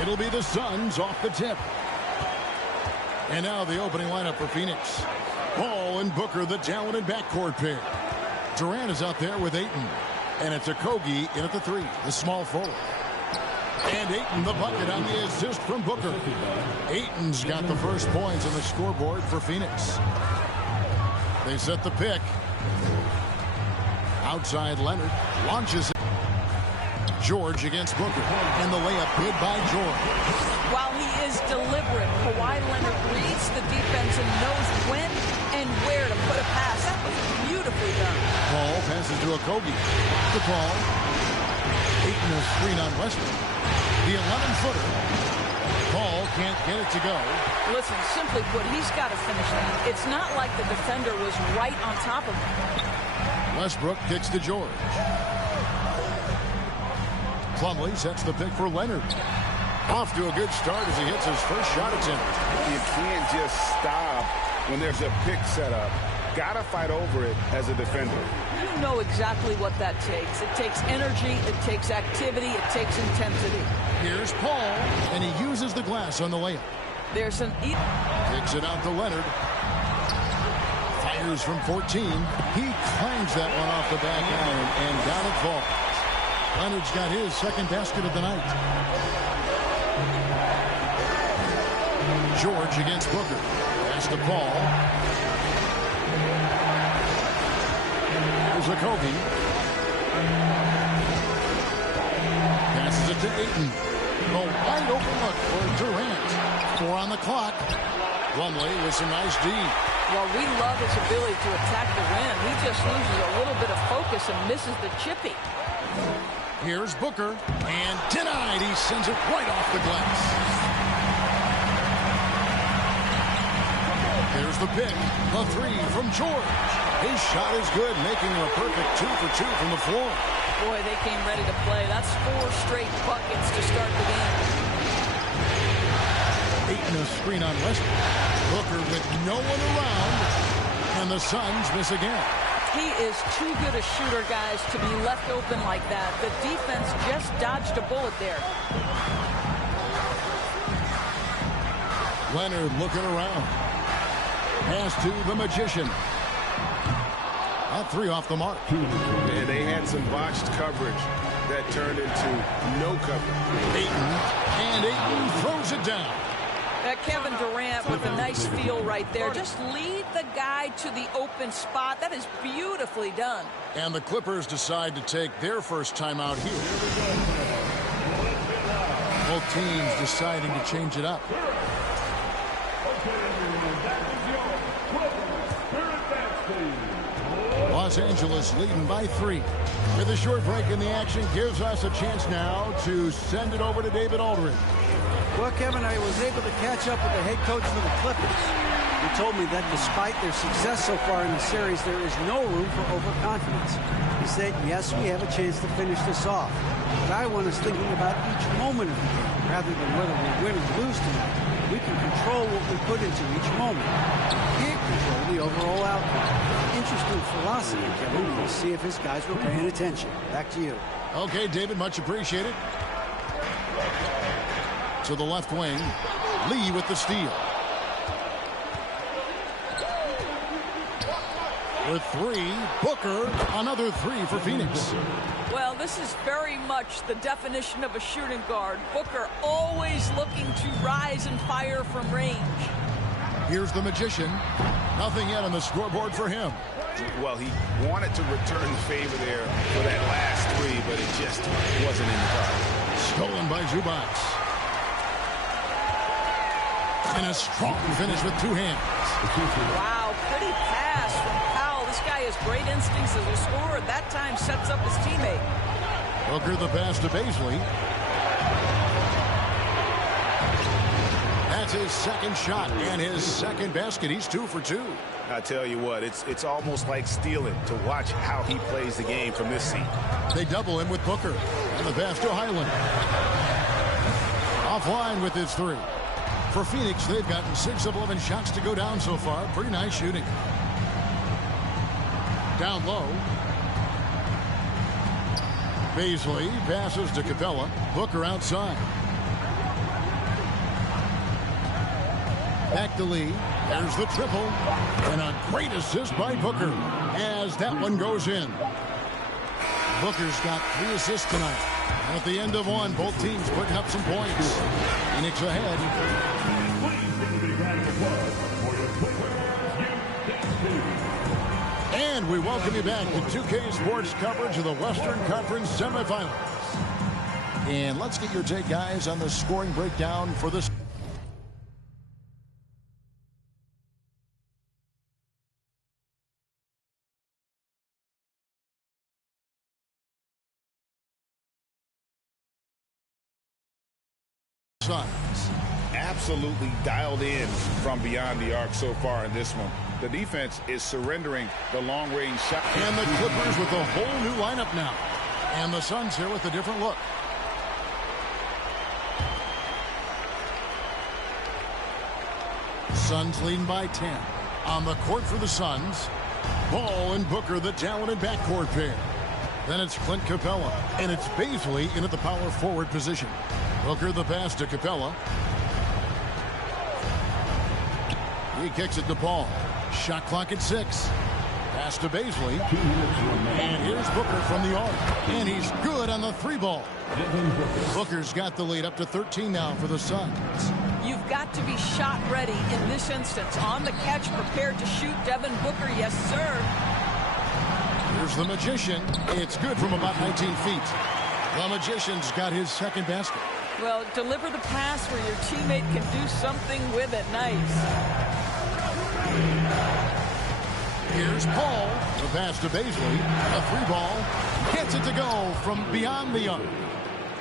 It'll be the Suns off the tip. And now the opening lineup for Phoenix. Paul and Booker, the talented backcourt pair. Durant is out there with Ayton. And it's Okogie in at the 3, the small forward. And Ayton the bucket on the assist from Booker. Ayton's got the first points on the scoreboard for Phoenix. They set the pick. Outside Leonard launches it. George against Booker. And the layup good by George. While he is deliberate, Kawhi Leonard reads the defense and knows when and where to put a pass. That was beautifully done. Paul passes to Okogie. To Paul. Ayton a screen on Westbrook. The 11-footer. Paul can't get it to go. Listen, simply put, he's got to finish that. It's not like the defender was right on top of him. Westbrook kicks to George. Plumlee sets the pick for Leonard. Off to a good start as he hits his first shot attempt. You can't just stop when there's a pick set up. Gotta fight over it as a defender. You know exactly what that takes. It takes energy, it takes activity, it takes intensity. Here's Paul, and he uses the glass on the layup. There's an... Kicks it out to Leonard. Fires from 14. He clangs that one off the back iron, and down it falls. Leonard's got his second basket of the night. George against Booker. Pass to Paul. Here's Okogie. Passes it to Ayton. A wide open look for Durant. 4 on the clock. Plumlee with some nice D. Well, we love his ability to attack the rim. He just loses a little bit of focus and misses the chippy. Here's Booker, and denied. He sends it right off the glass. Here's the pick, a 3 from George. His shot is good, making him a perfect 2 for 2 from the floor. Boy, they came ready to play. That's 4 straight buckets to start the game. Ayton a screen on Westbrook. Booker with no one around, and the Suns miss again. He is too good a shooter, guys, to be left open like that. The defense just dodged a bullet there. Leonard looking around. Pass to the Magician. That 3 off the mark. And they had some botched coverage that turned into no coverage. Ayton throws it down. Kevin Durant with a nice feel right there. Just lead the guy to the open spot. That is beautifully done. And the Clippers decide to take their first timeout here. Both teams deciding to change it up. Los Angeles leading by 3. With a short break in the action gives us a chance now to send it over to David Aldridge. Well, Kevin, I was able to catch up with the head coach for the Clippers. He told me that despite their success so far in the series, there is no room for overconfidence. He said, yes, we have a chance to finish this off. But I want us thinking about each moment of the game, rather than whether we win or lose tonight. We can control what we put into each moment. We can't control the overall outcome. Interesting philosophy, Kevin. We'll see if his guys were paying attention. Back to you. Okay, David, much appreciated. To the left wing, Lee with the steal. With 3, Booker, another 3 for Phoenix. Well, this is very much the definition of a shooting guard. Booker always looking to rise and fire from range. Here's the Magician. Nothing yet on the scoreboard for him. Well, he wanted to return the favor there for that last 3, but it just wasn't in the cards. Stolen by Zubac. And a strong finish with 2 hands. Wow, pretty pass from Powell. This guy has great instincts as a scorer. At that time, sets up his teammate. Booker the pass to Bazley. That's his second shot and his second basket. He's 2 for 2. I tell you what, it's almost like stealing to watch how he plays the game from this seat. They double him with Booker. And the pass to Highland. Offline with his 3. For Phoenix, they've gotten 6 of 11 shots to go down so far. Pretty nice shooting. Down low. Bazley passes to Capella. Booker outside. back to Lee. There's the triple. And a great assist by Booker as that one goes in. Booker's got 3 assists tonight. And at the end of one, both teams putting up some points. Phoenix ahead. And we welcome you back to 2K Sports coverage of the Western Conference semifinals. And let's get your take, guys, on the scoring breakdown for this. Suns. Absolutely dialed in from beyond the arc so far in this one. The defense is surrendering the long-range shot. And the Clippers with a whole new lineup now. And the Suns here with a different look. Suns leading by 10. On the court for the Suns, Ball and Booker, the talented backcourt pair. Then it's Clint Capella, and it's Bazley in at the power forward position. Booker the pass to Capella. He kicks it to Ball. Shot clock at 6. Pass to Bazley. And here's Booker from the arc. And he's good on the 3-ball. Booker's got the lead up to 13 now for the Suns. You've got to be shot ready in this instance. On the catch, prepared to shoot. Devin Booker, yes, sir. Here's the Magician. It's good from about 19 feet. The Magician's got his second basket. Well, deliver the pass where your teammate can do something with it. Nice. Here's Paul. The pass to Bazley. A 3-ball. Gets it to go from beyond the arc.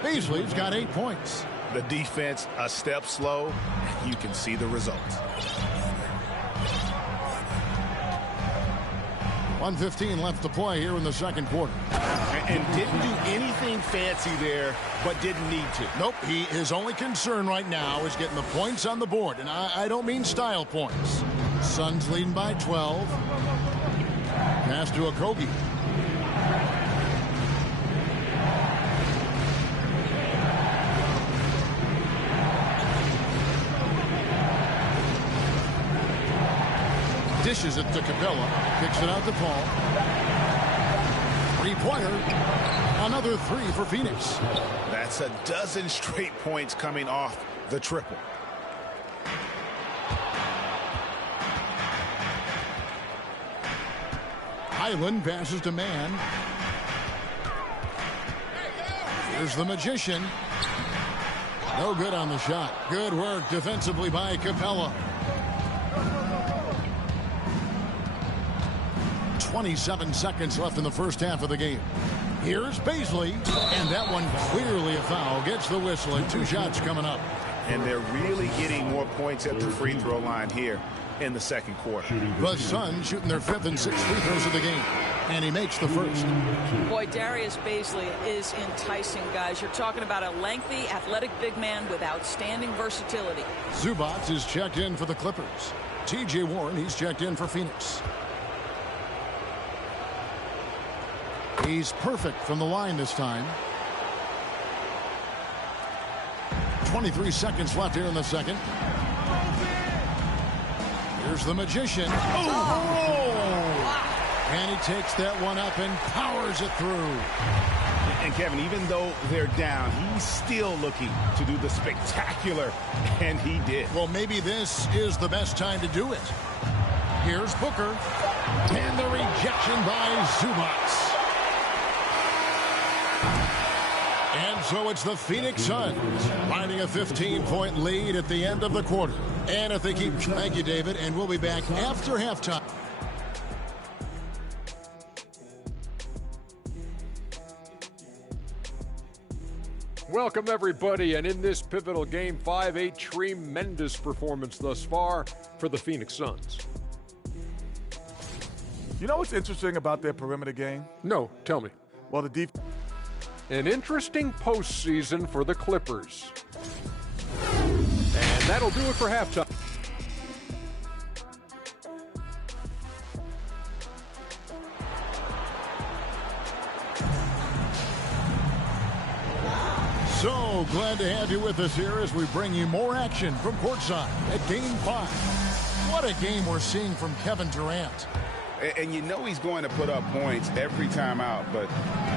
Bazley's got 8 points. The defense a step slow. You can see the results. 1:15 left to play here in the second quarter. And didn't do anything fancy there, but didn't need to. Nope, his only concern right now is getting the points on the board. And I don't mean style points. Suns leading by 12. Pass to Okogie. Dishes it to Capella. Kicks it out to Paul. 3-pointer. Another 3 for Phoenix. That's a dozen straight points coming off the triple. Highland passes to Mann. Here's the Magician. No good on the shot. Good work defensively by Capella. 27 seconds left in the first half of the game. Here's Bazley, and that one clearly a foul. Gets the whistle, and 2 shots coming up. And they're really getting more points at the free throw line here in the second quarter. The Suns shooting their 5th and 6th free throws of the game, and he makes the first. Boy, Darius Bazley is enticing, guys. You're talking about a lengthy, athletic big man with outstanding versatility. Zubac is checked in for the Clippers. T.J. Warren, he's checked in for Phoenix. He's perfect from the line this time. 23 seconds left here in the second. Here's the Magician. And he takes that one up and powers it through. And Kevin, even though they're down, he's still looking to do the spectacular, and he did. Well, maybe this is the best time to do it. Here's Booker. And the rejection by Zubac. And so it's the Phoenix Suns finding a 15-point lead at the end of the quarter. And if they keep... Thank you, David. And we'll be back after halftime. Welcome, everybody. And in this pivotal Game 5, a tremendous performance thus far for the Phoenix Suns. You know what's interesting about their perimeter game? No, tell me. Well, the defense. An interesting postseason for the Clippers. And that'll do it for halftime. So glad to have you with us here as we bring you more action from courtside at Game 5. What a game we're seeing from Kevin Durant. And you know he's going to put up points every time out, but,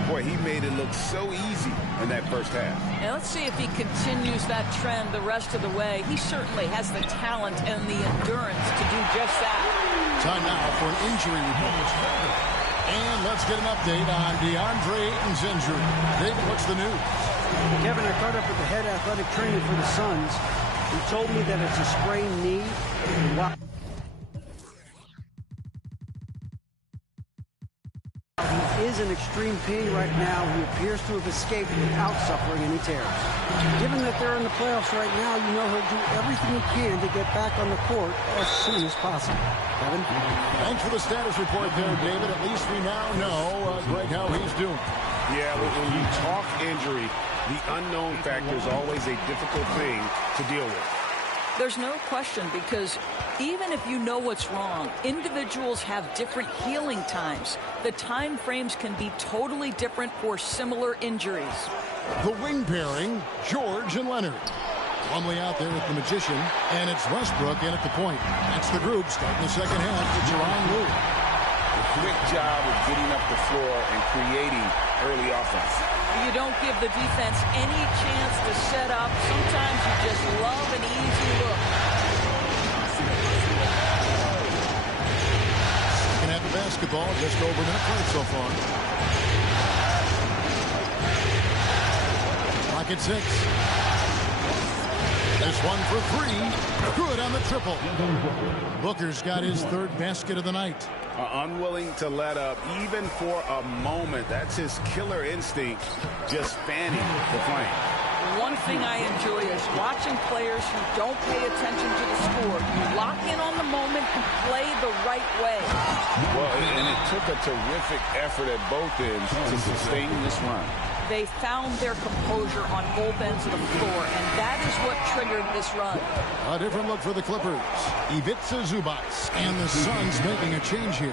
boy, he made it look so easy in that first half. And let's see if he continues that trend the rest of the way. He certainly has the talent and the endurance to do just that. Time now for an injury report. And let's get an update on DeAndre Ayton's injury. David, what's the news? Kevin, I caught up with the head athletic trainer for the Suns. He told me that it's a sprained knee. He is in extreme pain right now. He appears to have escaped without suffering any tears. Given that they're in the playoffs right now, you know he'll do everything he can to get back on the court as soon as possible. Kevin? Thanks for the status report there, David. At least we now know, Greg, how he's doing. Yeah, when you talk injury, the unknown factor is always a difficult thing to deal with. There's no question, because even if you know what's wrong, individuals have different healing times. The time frames can be totally different for similar injuries. The wing pairing, George and Leonard. Plumlee out there with the Magician, and it's Westbrook in at the point. That's the group starting the second half with Jerron Lou. A quick job of getting up the floor and creating early offense. You don't give the defense any chance to set up. Sometimes you just love an easy look. Second half of basketball, just over a minute played so far. Clock at 6. This one for 3. Good on the triple. Booker's got his third basket of the night. Unwilling to let up even for a moment. That's his killer instinct, just fanning the flame. One thing I enjoy is watching players who don't pay attention to the score. You lock in on the moment and play the right way. Well, and it took a terrific effort at both ends to sustain this run. They found their composure on both ends of the floor, and that is what triggered this run. A different look for the Clippers. Ivica Zubac and the Suns making a change here.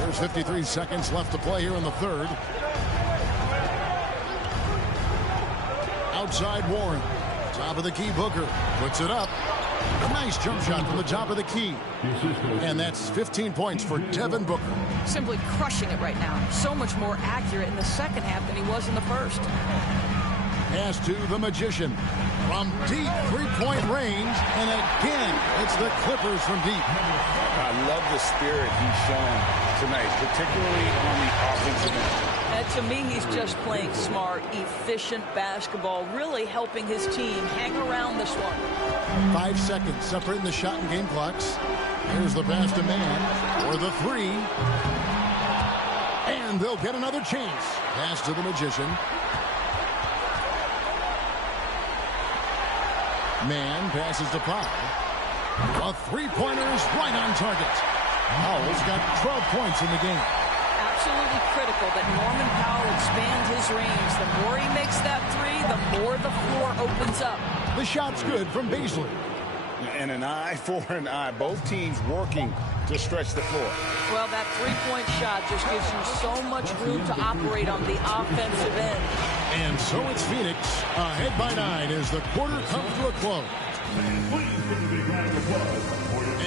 There's 53 seconds left to play here in the third. Outside Warren. Top of the key, Booker. Puts it up. A nice jump shot from the top of the key. And that's 15 points for Devin Booker. Simply crushing it right now. So much more accurate in the second half than he was in the first. Pass to the Magician. From deep three-point range. And again, it's the Clippers from deep. I love the spirit he's shown tonight, particularly on the offensive end. And to me, he's just playing smart, efficient basketball, really helping his team hang around this one. 5 seconds separating the shot and game clocks. Here's the pass to Man for the 3. And they'll get another chance. Pass to the Magician. Man passes to Powell. A three-pointer is right on target. Powell's got 12 points in the game. Absolutely critical that Norman Powell expand his range. The more he makes that three, the more the floor opens up. The shot's good from Beasley. And an eye for an eye. Both teams working to stretch the floor. Well, that three-point shot just gives you so much room to operate on the offensive end. And so it's Phoenix ahead by 9 as the quarter comes to a close.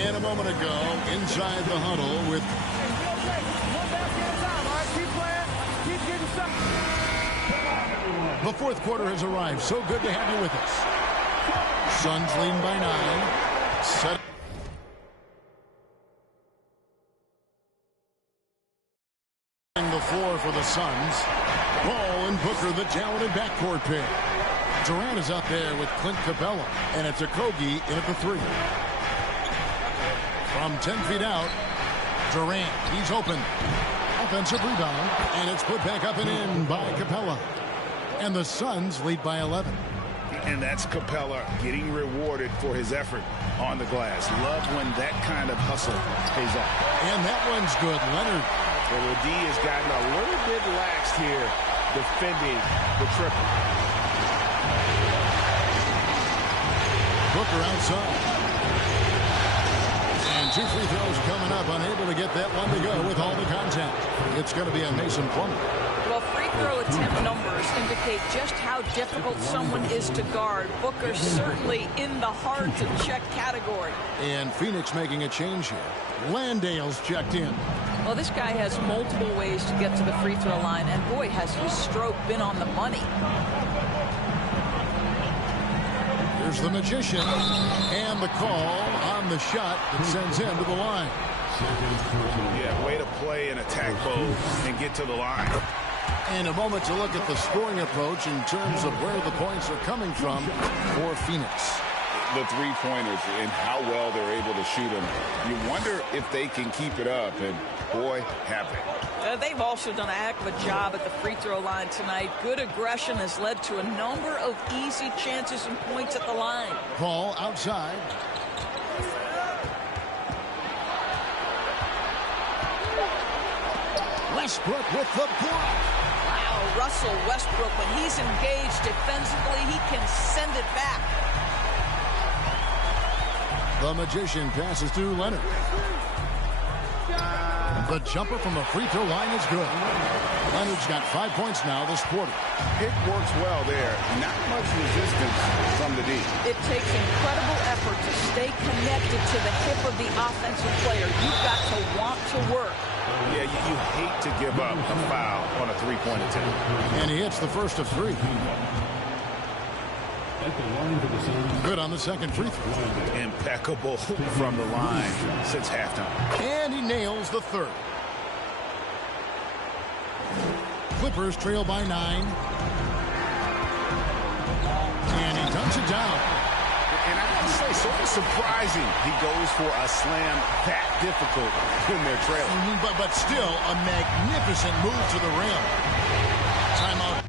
And a moment ago, inside the huddle with the fourth quarter has arrived. So good to have you with us. Suns leading by 9. Set the floor for the Suns. Ball and Booker, the talented backcourt pair. Durant is out there with Clint Capella, and it's Okogie in at the 3. From 10 feet out, Durant, he's open. Offensive rebound, and it's put back up and in by Capella. And the Suns lead by 11. And that's Capella getting rewarded for his effort on the glass. Love when that kind of hustle pays off. And that one's good. Leonard. Well, the D has gotten a little bit lax here defending the triple. Booker outside. And And 2 free throws coming up, unable to get that one to go with all the contact. It's going to be a Mason Plumlee. Well, free throw attempt numbers indicate just how difficult someone is to guard. Booker's certainly in the hard-to-check category. And Phoenix making a change here. Landale's checked in. Well, this guy has multiple ways to get to the free throw line, and boy, has his stroke been on the money. Here's the Magician, and the call on the shot that sends him to the line. Yeah, way to play and attack both and get to the line. And a moment to look at the scoring approach in terms of where the points are coming from for Phoenix. The three-pointers and how well they're able to shoot them. You wonder if they can keep it up, and boy, have they. They've also done a heck of a job at the free throw line tonight. Good aggression has led to a number of easy chances and points at the line. Paul outside. Westbrook with the block. Wow, Russell Westbrook, when he's engaged defensively, he can send it back. The Magician passes to Leonard. The jumper from the free throw line is good. Leonard's got 5 points now this quarter. It works well there. Not much resistance from the D. It takes incredible effort to stay connected to the hip of the offensive player. You've got to want to work. Yeah, you hate to give up a foul on a three-point attempt. And he hits the first of 3. Good on the second free throw. Impeccable from the line since halftime. And he nails the third. Clippers trail by 9. And he dunks it down. And I gotta say, sort of surprising he goes for a slam that difficult when they're trailing. But still a magnificent move to the rim. Timeout.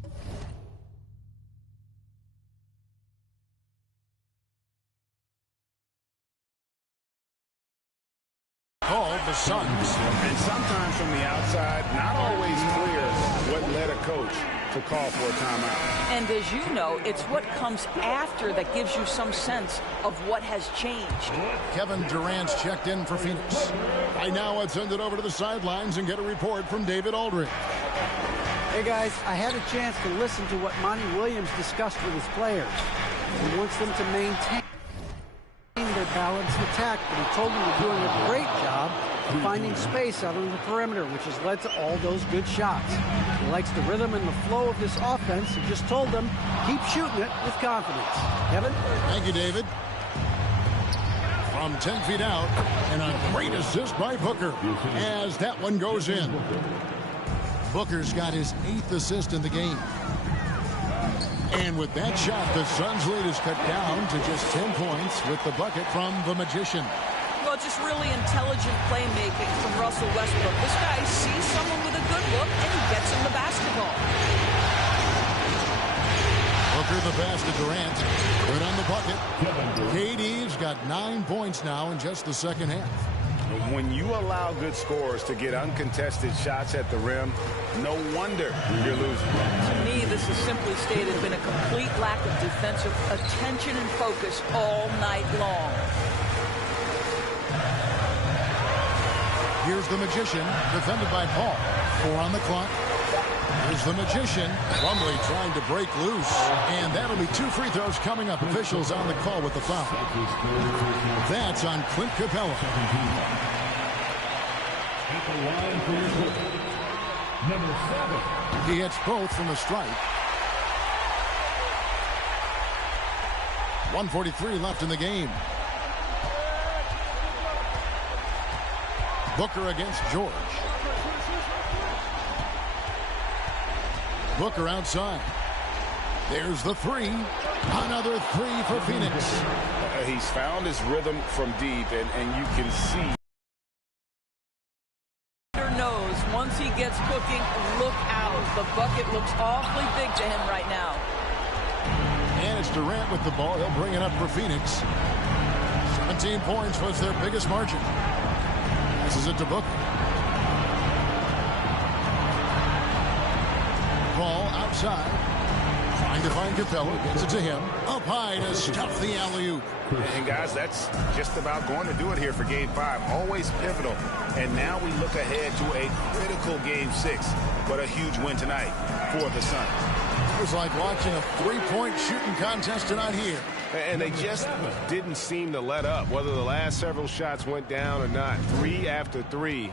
Called the Suns. And sometimes from the outside, not always clear what led a coach to call for a timeout. And as you know, it's what comes after that gives you some sense of what has changed. Kevin Durant's checked in for Phoenix. Right now, let's send it over to the sidelines and get a report from David Aldridge. Hey guys, I had a chance to listen to what Monty Williams discussed with his players. He wants them to maintain their balanced attack, but he told them they're doing a great job of finding space out on the perimeter, which has led to all those good shots. He likes the rhythm and the flow of this offense. He just told them, keep shooting it with confidence. Kevin? Thank you, David. From 10 feet out, and a great assist by Booker as that one goes in. Booker's got his 8th assist in the game. And with that shot, the Suns' lead is cut down to just 10 points with the bucket from the Magician. Well, just really intelligent playmaking from Russell Westbrook. This guy sees someone with a good look, and he gets him the basketball. Booker the pass to Durant. Good on the bucket. KD's got 9 points now in just the second half. When you allow good scorers to get uncontested shots at the rim, no wonder you're losing. To me, this has simply stated been a complete lack of defensive attention and focus all night long. Here's the Magician, defended by Paul. 4 on the clock. Here's the Magician. Plumlee trying to break loose. And that'll be 2 free throws coming up. Officials on the call with the foul. That's on Clint Capella. Number 7. He hits both from the stripe. 1:43 left in the game. Booker against George. Booker outside. There's the 3. Another 3 for Phoenix. He's found his rhythm from deep, and you can see. Knows once he gets cooking, look out. The bucket looks awfully big to him right now. And it's Durant with the ball. He'll bring it up for Phoenix. 17 points was their biggest margin. Passes it to Booker. Ball outside. Trying to find Capella. Gets it to him. Up high to stuff the alley-oop. And, guys, that's just about going to do it here for Game 5. Always pivotal. And now we look ahead to a critical Game 6. But a huge win tonight for the Suns. It was like watching a three-point shooting contest tonight here. And they just didn't seem to let up, whether the last several shots went down or not. 3 after 3,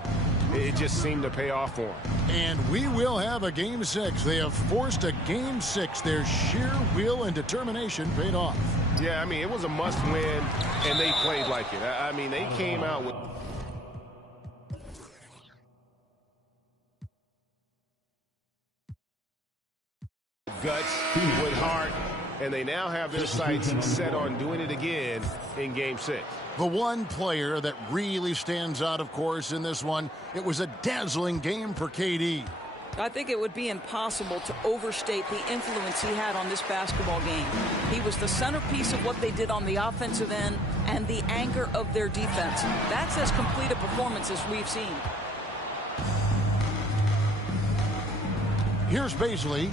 it just seemed to pay off for them. And we will have a Game 6. They have forced a Game 6. Their sheer will and determination paid off. Yeah, I mean, it was a must-win, and they played like it. I mean, they came out with... guts, with heart, and they now have their sights set on doing it again in Game 6. The one player that really stands out, of course, in this one, it was a dazzling game for KD. I think it would be impossible to overstate the influence he had on this basketball game. He was the centerpiece of what they did on the offensive end and the anchor of their defense. That's as complete a performance as we've seen. Here's Baisley.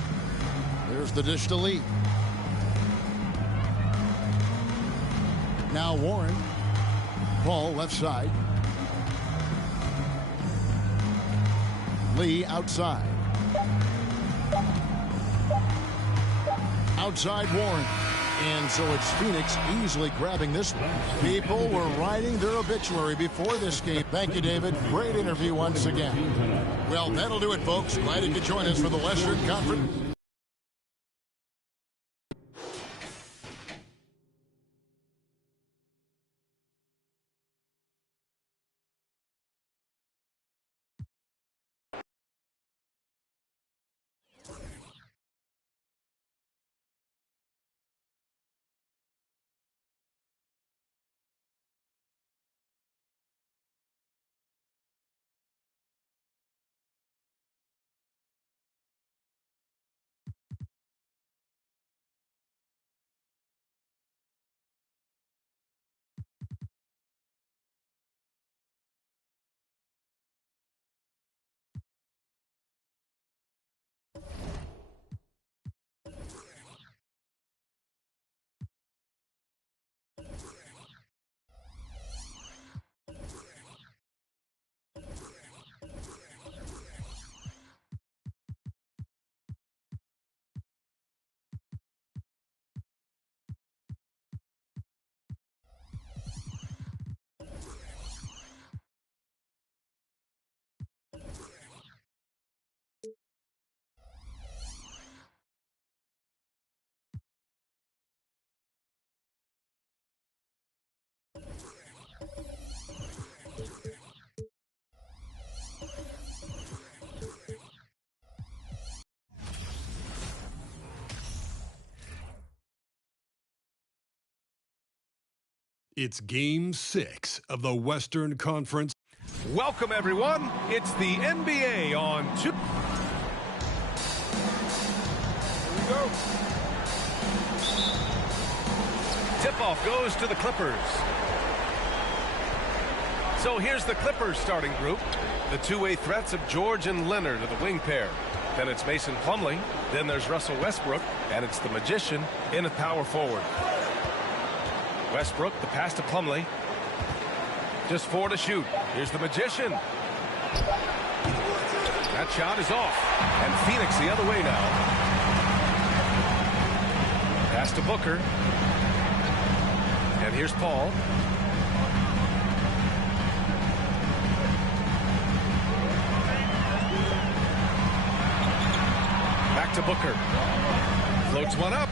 There's the dish to Lee. Now Warren. Paul left side. Lee outside. Outside Warren. And so it's Phoenix easily grabbing this one. People were writing their obituary before this game. Thank you, David. Great interview once again. Well, that'll do it, folks. Glad you could join us for the Western Conference. It's Game 6 of the Western Conference. Welcome, everyone. It's the NBA on 2. Here we go. Tip-off goes to the Clippers. So here's the Clippers starting group. The two-way threats of George and Leonard are the wing pair. Then it's Mason Plumlee. Then there's Russell Westbrook. And it's the Magician in at power forward. Westbrook, the pass to Plumlee. Just 4 to shoot. Here's the Magician. That shot is off. And Phoenix the other way now. Pass to Booker. And here's Paul. Back to Booker. Floats one up.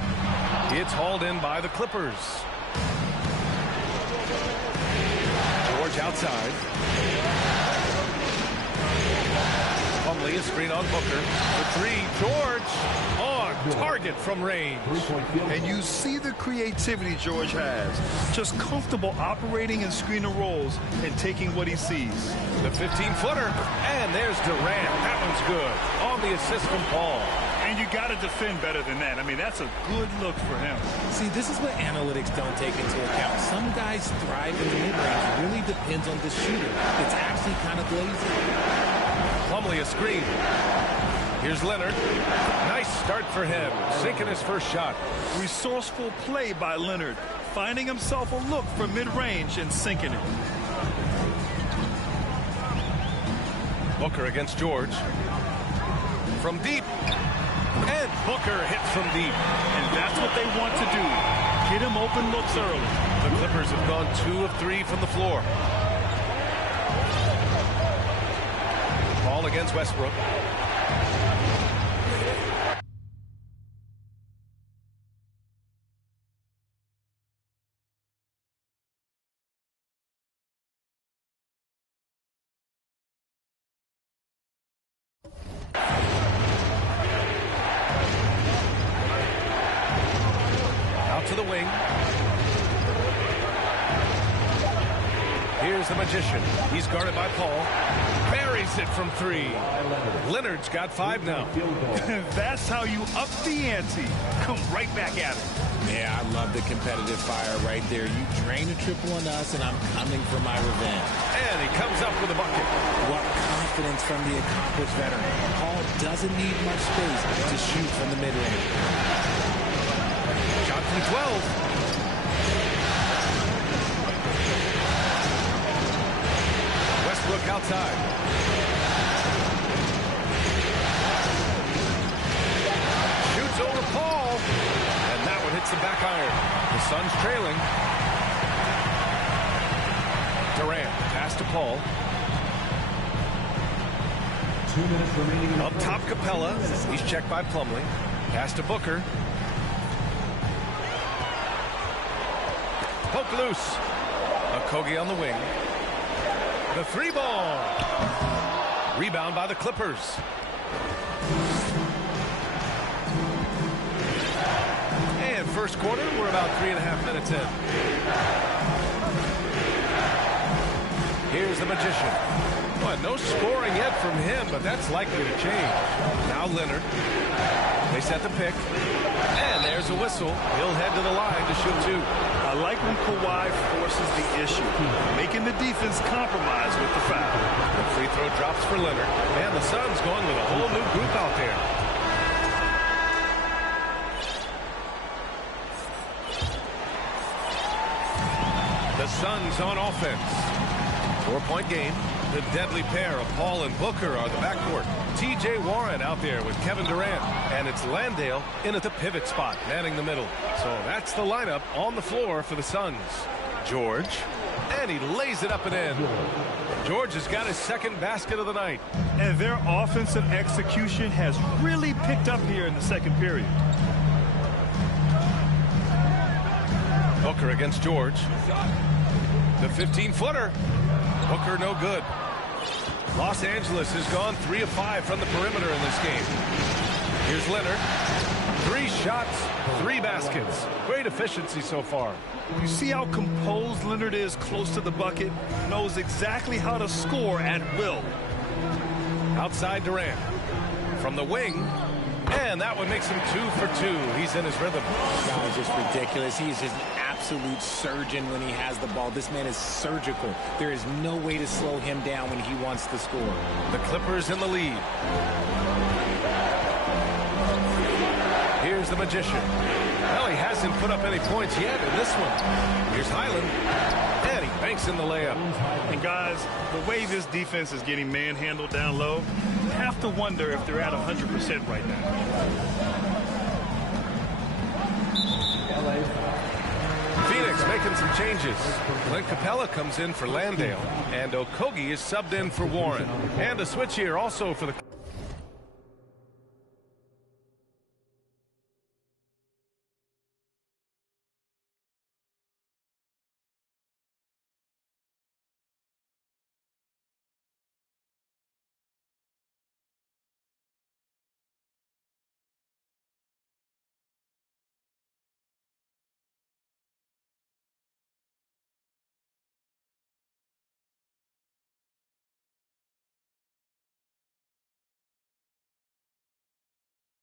It's hauled in by the Clippers. George outside. Plumlee, a screen on Booker. For 3, George on target from range. And you see the creativity George has. Just comfortable operating in screen and rolls and taking what he sees. The 15-footer. And there's Durant. That one's good. On the assist from Paul. And you got to defend better than that. I mean, that's a good look for him. See, this is what analytics don't take into account. Some guys thrive in the mid-range. It really depends on the shooter. It's actually kind of lazy. Plumlee a screen. Here's Leonard. Nice start for him, sinking his first shot. Resourceful play by Leonard, finding himself a look for mid-range and sinking it. Booker against George. From deep. And Booker hits from deep. And that's what they want to do. Get him open looks early. The Clippers have gone 2 of 3 from the floor. Ball against Westbrook. Out to the wing. Here's the Magician. He's guarded by Paul. Buries it from 3. Leonard's got 5 now. That's how you up the ante. Come right back at it. Yeah, I love the competitive fire right there. You drain a triple on us, and I'm coming for my revenge. And he comes up with a bucket. What confidence from the accomplished veteran. Paul doesn't need much space to shoot from the mid-range. Shot from 12. Westbrook outside. Shoots over Paul. And that one hits the back iron. The Suns trailing. Durant, pass to Paul. 2 minutes remaining. Up top, Capella. He's checked by Plumlee. Pass to Booker. Poke loose. Okogie on the wing. The 3-ball. Rebound by the Clippers. And first quarter, we're about 3.5 minutes in. Here's the Magician. Well, no scoring yet from him, but that's likely to change. Now Leonard. They set the pick. And there's a whistle. He'll head to the line to shoot 2. I like when Kawhi forces the issue, making the defense compromise with the foul. The free throw drops for Leonard. Man, the Suns going with a whole new group out there. The Suns on offense. 4-point game. The deadly pair of Paul and Booker are the backcourt. T.J. Warren out there with Kevin Durant. And it's Landale in at the pivot spot, manning the middle. So that's the lineup on the floor for the Suns. George. And he lays it up and in. George has got his second basket of the night. And their offensive execution has really picked up here in the second period. Booker against George. The 15-footer. Booker no good. Los Angeles has gone 3 of 5 from the perimeter in this game. Here's Leonard. 3 shots, 3 baskets. Great efficiency so far. You see how composed Leonard is close to the bucket? Knows exactly how to score at will. Outside Durant. From the wing. And that one makes him 2 for 2. He's in his rhythm. That was just ridiculous. He's just an absolute surgeon when he has the ball. This man is surgical. There is no way to slow him down when he wants to score. The Clippers in the lead. Here's the Magician. Well, he hasn't put up any points yet in this one. Here's Highland. And he banks in the layup. And guys, the way this defense is getting manhandled down low, you have to wonder if they're at 100% right now. Phoenix making some changes. Clint Capella comes in for Landale. And Okogie is subbed in for Warren. And a switch here also for the...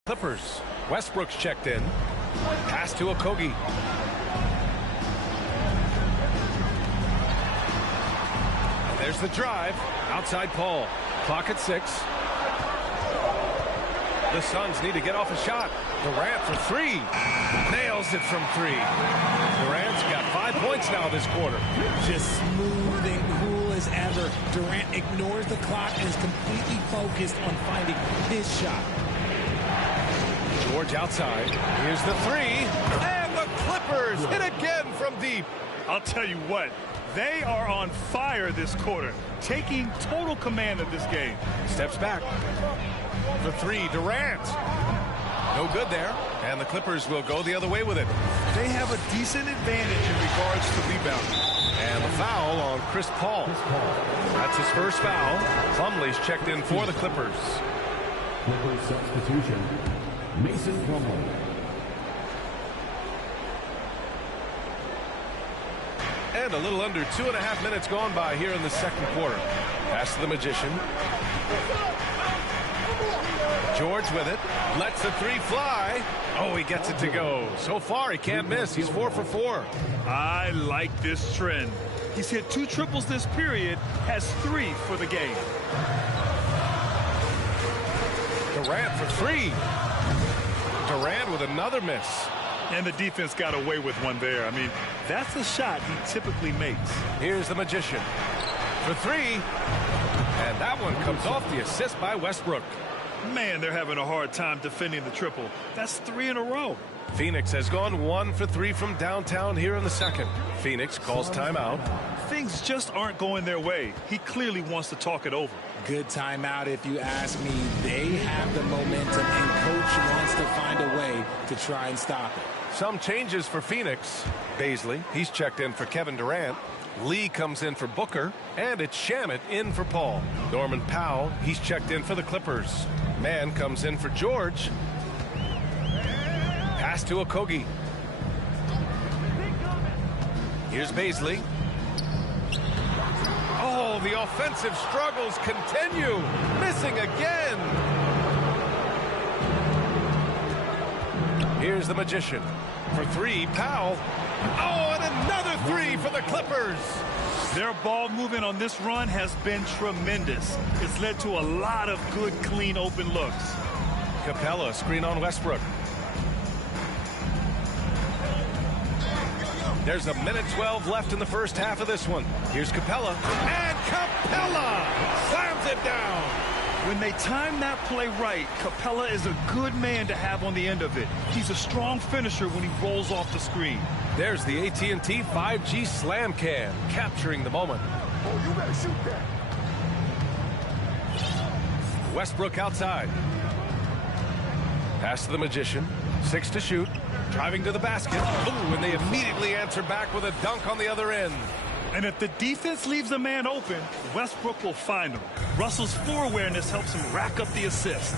Clippers. Westbrook's checked in. Pass to Okogie. And there's There's the drive. Outside Paul. Clock at 6. The Suns need to get off a shot. Durant for three. Nails it from three. Durant's got 5 points now this quarter. Just smooth and cool as ever. Durant ignores the clock and is completely focused on finding his shot. George outside. Here's the three. And the Clippers hit again from deep. I'll tell you what, they are on fire this quarter, taking total command of this game. Steps back. For three, Durant. No good there. And the Clippers will go the other way with it. They have a decent advantage in regards to rebounding. And the foul on Chris Paul. That's his first foul. Plumlee's checked in for the Clippers. Clippers substitution, Mason Plumlee. And a little under 2.5 minutes gone by here in the second quarter. Pass to the Magician. George with it. Lets the three fly. Oh, he gets it to go. So far, he can't miss. He's 4 for 4. I like this trend. He's hit 2 triples this period, has 3 for the game. Durant for three. Durant with another miss. And the defense got away with one there. I mean, that's a shot he typically makes. Here's the Magician for three. And that one comes off the assist by Westbrook. Man, they're having a hard time defending the triple. That's 3 in a row. Phoenix has gone 1 for 3 from downtown here in the second. Phoenix calls timeout. Things just aren't going their way. He clearly wants to talk it over. Good timeout if you ask me. They have the momentum and coach wants to find a way to try and stop it. Some changes for Phoenix. Baisley, he's checked in for Kevin Durant. Lee comes in for Booker. And it's Shamet in for Paul. Norman Powell, he's checked in for the Clippers. Mann comes in for George. Pass to Okogie. Here's Baisley. Oh, the offensive struggles continue. Missing again. Here's the Magician. For three, Powell. Oh, and another three for the Clippers. Their ball movement on this run has been tremendous. It's led to a lot of good, clean, open looks. Capella, screen on Westbrook. There's a minute 12 left in the first half of this one. Here's Capella. And Capella slams it down. When they time that play right, Capella is a good man to have on the end of it. He's a strong finisher when he rolls off the screen. There's the AT&T 5G Slam Cam, capturing the moment. Oh, you better shoot that. Westbrook outside. Pass to the Magician. 6 to shoot. Driving to the basket. Ooh, and they immediately answer back with a dunk on the other end. And if the defense leaves a man open, Westbrook will find him. Russell's floor awareness helps him rack up the assist.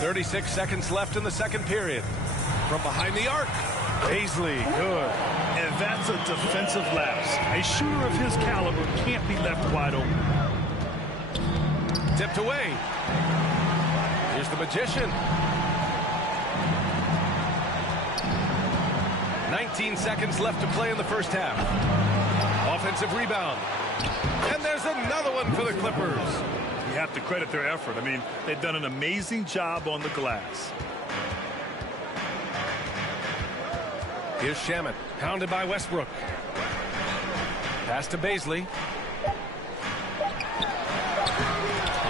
36 seconds left in the second period. From behind the arc. Baisley, good. And that's a defensive lapse. A shooter of his caliber can't be left wide open. Tipped away. Here's the Magician. 19 seconds left to play in the first half. Offensive rebound. And there's another one for the Clippers. You have to credit their effort. I mean, they've done an amazing job on the glass. Here's Shamet, pounded by Westbrook. Pass to Baisley.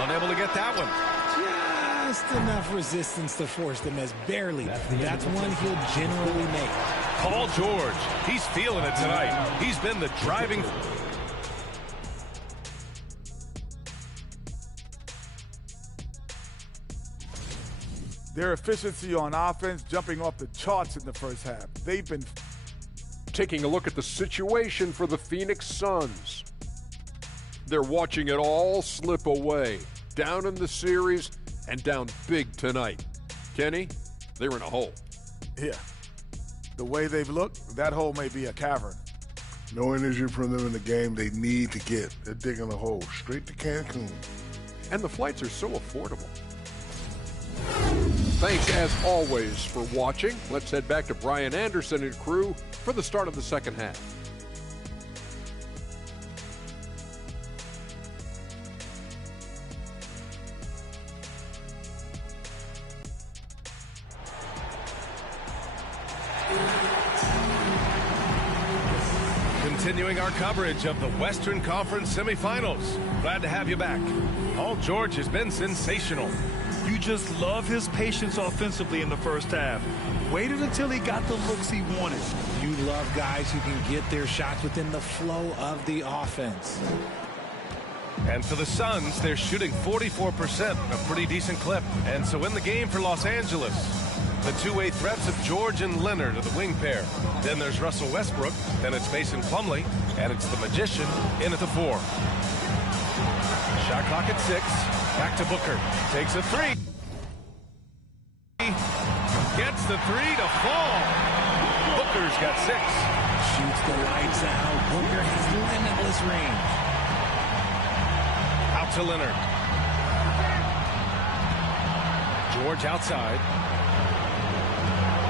Unable to get that one. Just enough resistance to force them as barely. That's one he'll generally make. Paul George, he's feeling it tonight. He's been the driving. Their efficiency on offense jumping off the charts in the first half. They've been taking a look at the situation for the Phoenix Suns. They're watching it all slip away. Down in the series and down big tonight. Kenny, they're in a hole. Yeah. The way they've looked, that hole may be a cavern. No energy from them in the game they need to get. They're digging a hole straight to Cancun. And the flights are so affordable. Thanks, as always, for watching. Let's head back to Brian Anderson and crew for the start of the second half. Continuing our coverage of the Western Conference semifinals. Glad to have you back. Paul George has been sensational. You just love his patience offensively in the first half. Waited until he got the looks he wanted. You love guys who can get their shots within the flow of the offense. And for the Suns, they're shooting 44%, a pretty decent clip. And so in the game for Los Angeles, the two-way threats of George and Leonard are the wing pair. Then there's Russell Westbrook, then it's Mason Plumlee, and it's the Magician in at the 4. Shot clock at 6. Back to Booker. Takes a 3. Gets the 3 to fall. Booker's got 6. Shoots the lights out. Booker has limitless range. Out to Leonard. George outside.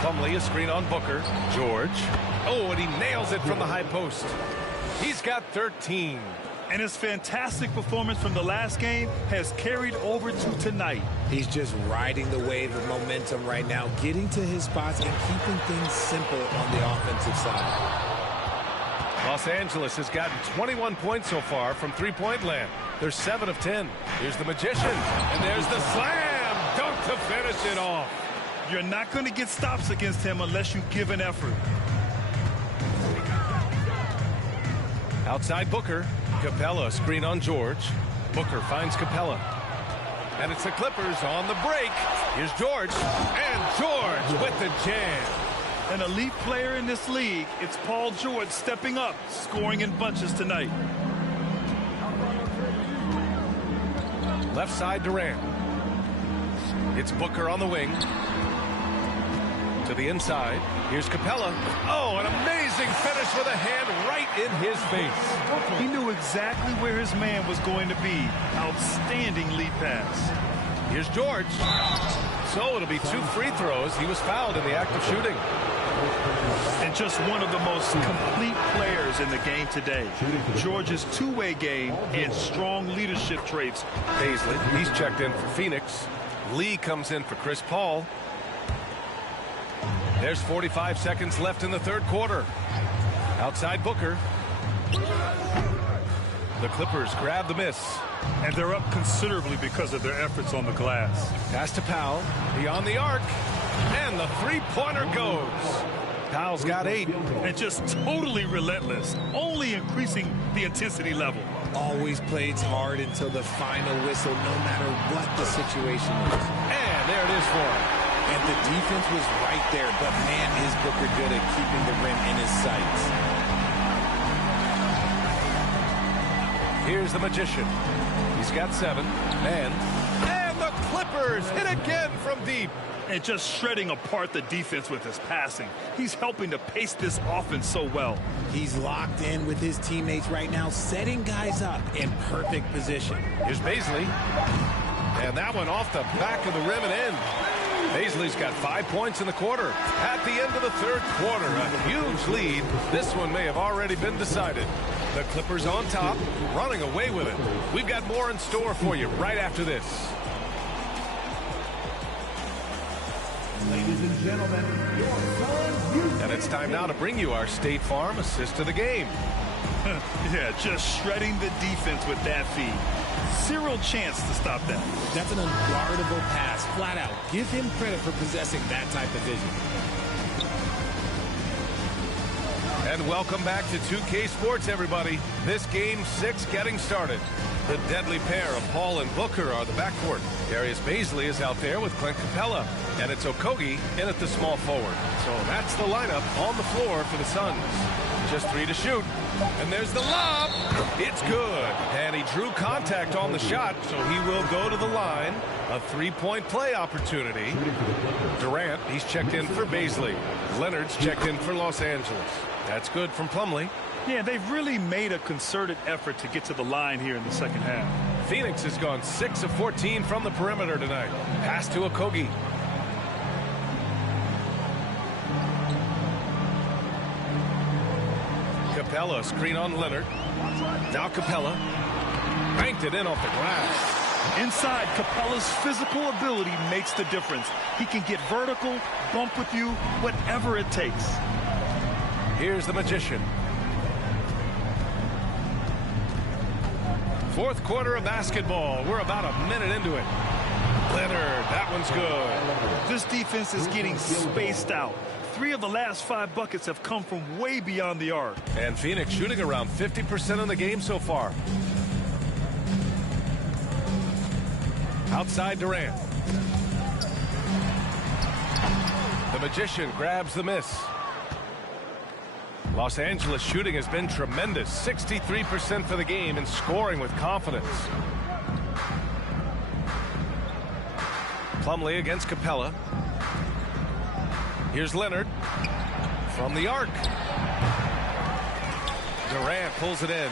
Plumlee, a screen on Booker. George. Oh, and he nails it from the high post. He's got 13. And his fantastic performance from the last game has carried over to tonight. He's just riding the wave of momentum right now, getting to his spots and keeping things simple on the offensive side. Los Angeles has gotten 21 points so far from three-point land. They're 7 of 10. Here's the Magician, and there's the slam dunk to finish it off. You're not going to get stops against him unless you give an effort. Outside Booker. Capella, screen on George. Booker finds Capella. And it's the Clippers on the break. Here's George. And George with the jam. An elite player in this league, it's Paul George stepping up, scoring in bunches tonight. Left side Durant. It's Booker on the wing. To the inside. Here's Capella. Oh, an amazing finish with a hand right in his face. He knew exactly where his man was going to be. Outstanding lead pass. Here's George. So it'll be 2 free throws. He was fouled in the act of shooting. And just one of the most complete players in the game today. George's two-way game and strong leadership traits. Paisley, he's checked in for Phoenix. Lee comes in for Chris Paul. There's 45 seconds left in the third quarter. Outside Booker. The Clippers grab the miss. And they're up considerably because of their efforts on the glass. Pass to Powell. Beyond the arc. And the three-pointer goes. Powell's got 8. And just totally relentless. Only increasing the intensity level. Always plays hard until the final whistle, no matter what the situation is. And there it is for him. And the defense was right there, but man, is Booker good at keeping the rim in his sights. Here's the Magician. He's got 7. And the Clippers hit again from deep. And just shredding apart the defense with his passing. He's helping to pace this offense so well. He's locked in with his teammates right now, setting guys up in perfect position. Here's Paisley. And that one off the back of the rim and in. Paisley's got 5 points in the quarter. At the end of the third quarter, a huge lead. This one may have already been decided. The Clippers on top, running away with it. We've got more in store for you right after this. Ladies and gentlemen, your Suns. And it's time now to bring you our State Farm assist of the game. Yeah, just shredding the defense with that feed. Zero chance to stop that. That's an unguardable pass, flat out. Give him credit for possessing that type of vision. And welcome back to 2K Sports, everybody. This game 6 getting started. The deadly pair of Paul and Booker are the backcourt. Darius Paisley is out there with Clint Capella. And it's Okogie in at the small forward. So that's the lineup on the floor for the Suns. Just 3 to shoot. And there's the lob. It's good. And he drew contact on the shot, so he will go to the line. A 3-point play opportunity. Durant, he's checked in for Paisley. Leonard's checked in for Los Angeles. That's good from Plumlee. Yeah, they've really made a concerted effort to get to the line here in the second half. Phoenix has gone 6 of 14 from the perimeter tonight. Pass to Okogie. Capella, screen on Leonard. Now Capella. Banked it in off the glass. Inside, Capella's physical ability makes the difference. He can get vertical, bump with you, whatever it takes. Here's the Magician. Fourth quarter of basketball. We're about a minute into it. Leonard, that one's good. This defense is getting spaced out. 3 of the last 5 buckets have come from way beyond the arc. And Phoenix shooting around 50% in the game so far. Outside Durant. The Magician grabs the miss. Los Angeles shooting has been tremendous. 63% for the game and scoring with confidence. Plumlee against Capella. Here's Leonard from the arc. Durant pulls it in.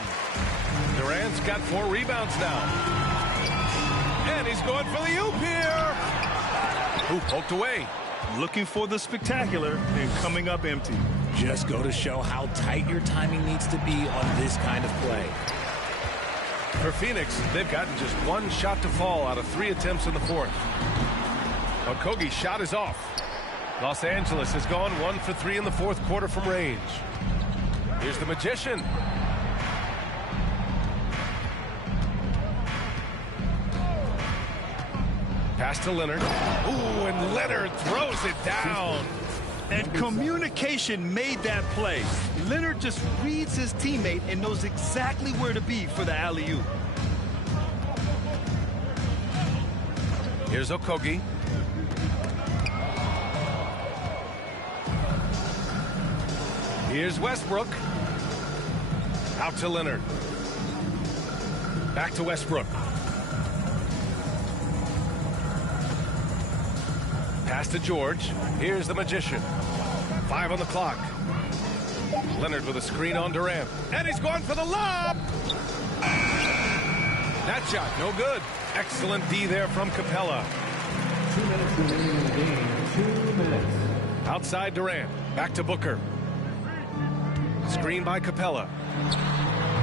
Durant's got 4 rebounds now. And he's going for the oop here. Ooh, poked away. Looking for the spectacular and coming up empty. Just go to show how tight your timing needs to be on this kind of play. For Phoenix, they've gotten just 1 shot to fall out of 3 attempts in the fourth. Okogie's shot is off. Los Angeles has gone 1 for 3 in the fourth quarter from range. Here's the Magician. Pass to Leonard. Ooh, and Leonard throws it down. And communication made that play. Leonard just reads his teammate and knows exactly where to be for the alley-oop. Here's Okogie. Here's Westbrook. Out to Leonard. Back to Westbrook. Pass to George. Here's the Magician. 5 on the clock. Leonard with a screen on Durant. And he's going for the lob. That shot, no good. Excellent D there from Capella. 2 minutes remaining in the game. 2 minutes. Outside Durant. Back to Booker. Screen by Capella.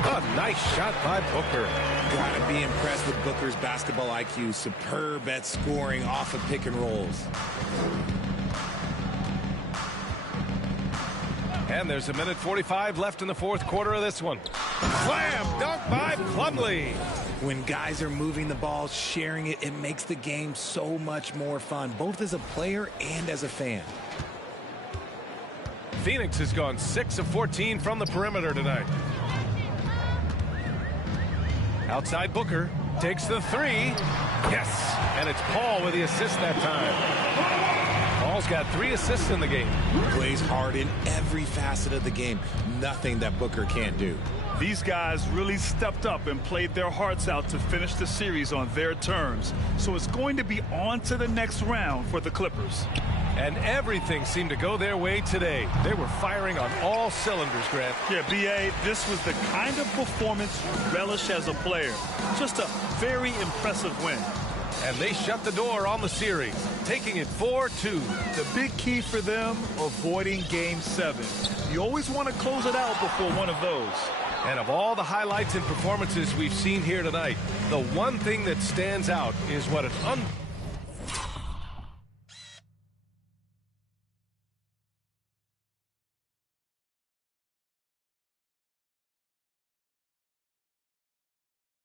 A nice shot by Booker. Gotta be impressed with Booker's basketball IQ. Superb at scoring off of pick and rolls. And there's 1:45 left in the fourth quarter of this one. Slam dunk by Plumlee. When guys are moving the ball, sharing it, it makes the game so much more fun, both as a player and as a fan. Phoenix has gone 6 of 14 from the perimeter tonight. Outside Booker takes the 3. Yes, and it's Paul with the assist that time. Paul's got 3 assists in the game. Plays hard in every facet of the game. Nothing that Booker can't do. These guys really stepped up and played their hearts out to finish the series on their terms. So it's going to be on to the next round for the Clippers. And everything seemed to go their way today. They were firing on all cylinders, Grant. Yeah, B.A., this was the kind of performance you relish as a player. Just a very impressive win. And they shut the door on the series, taking it 4-2. The big key for them, avoiding Game 7. You always want to close it out before one of those. And of all the highlights and performances we've seen here tonight, the one thing that stands out is what an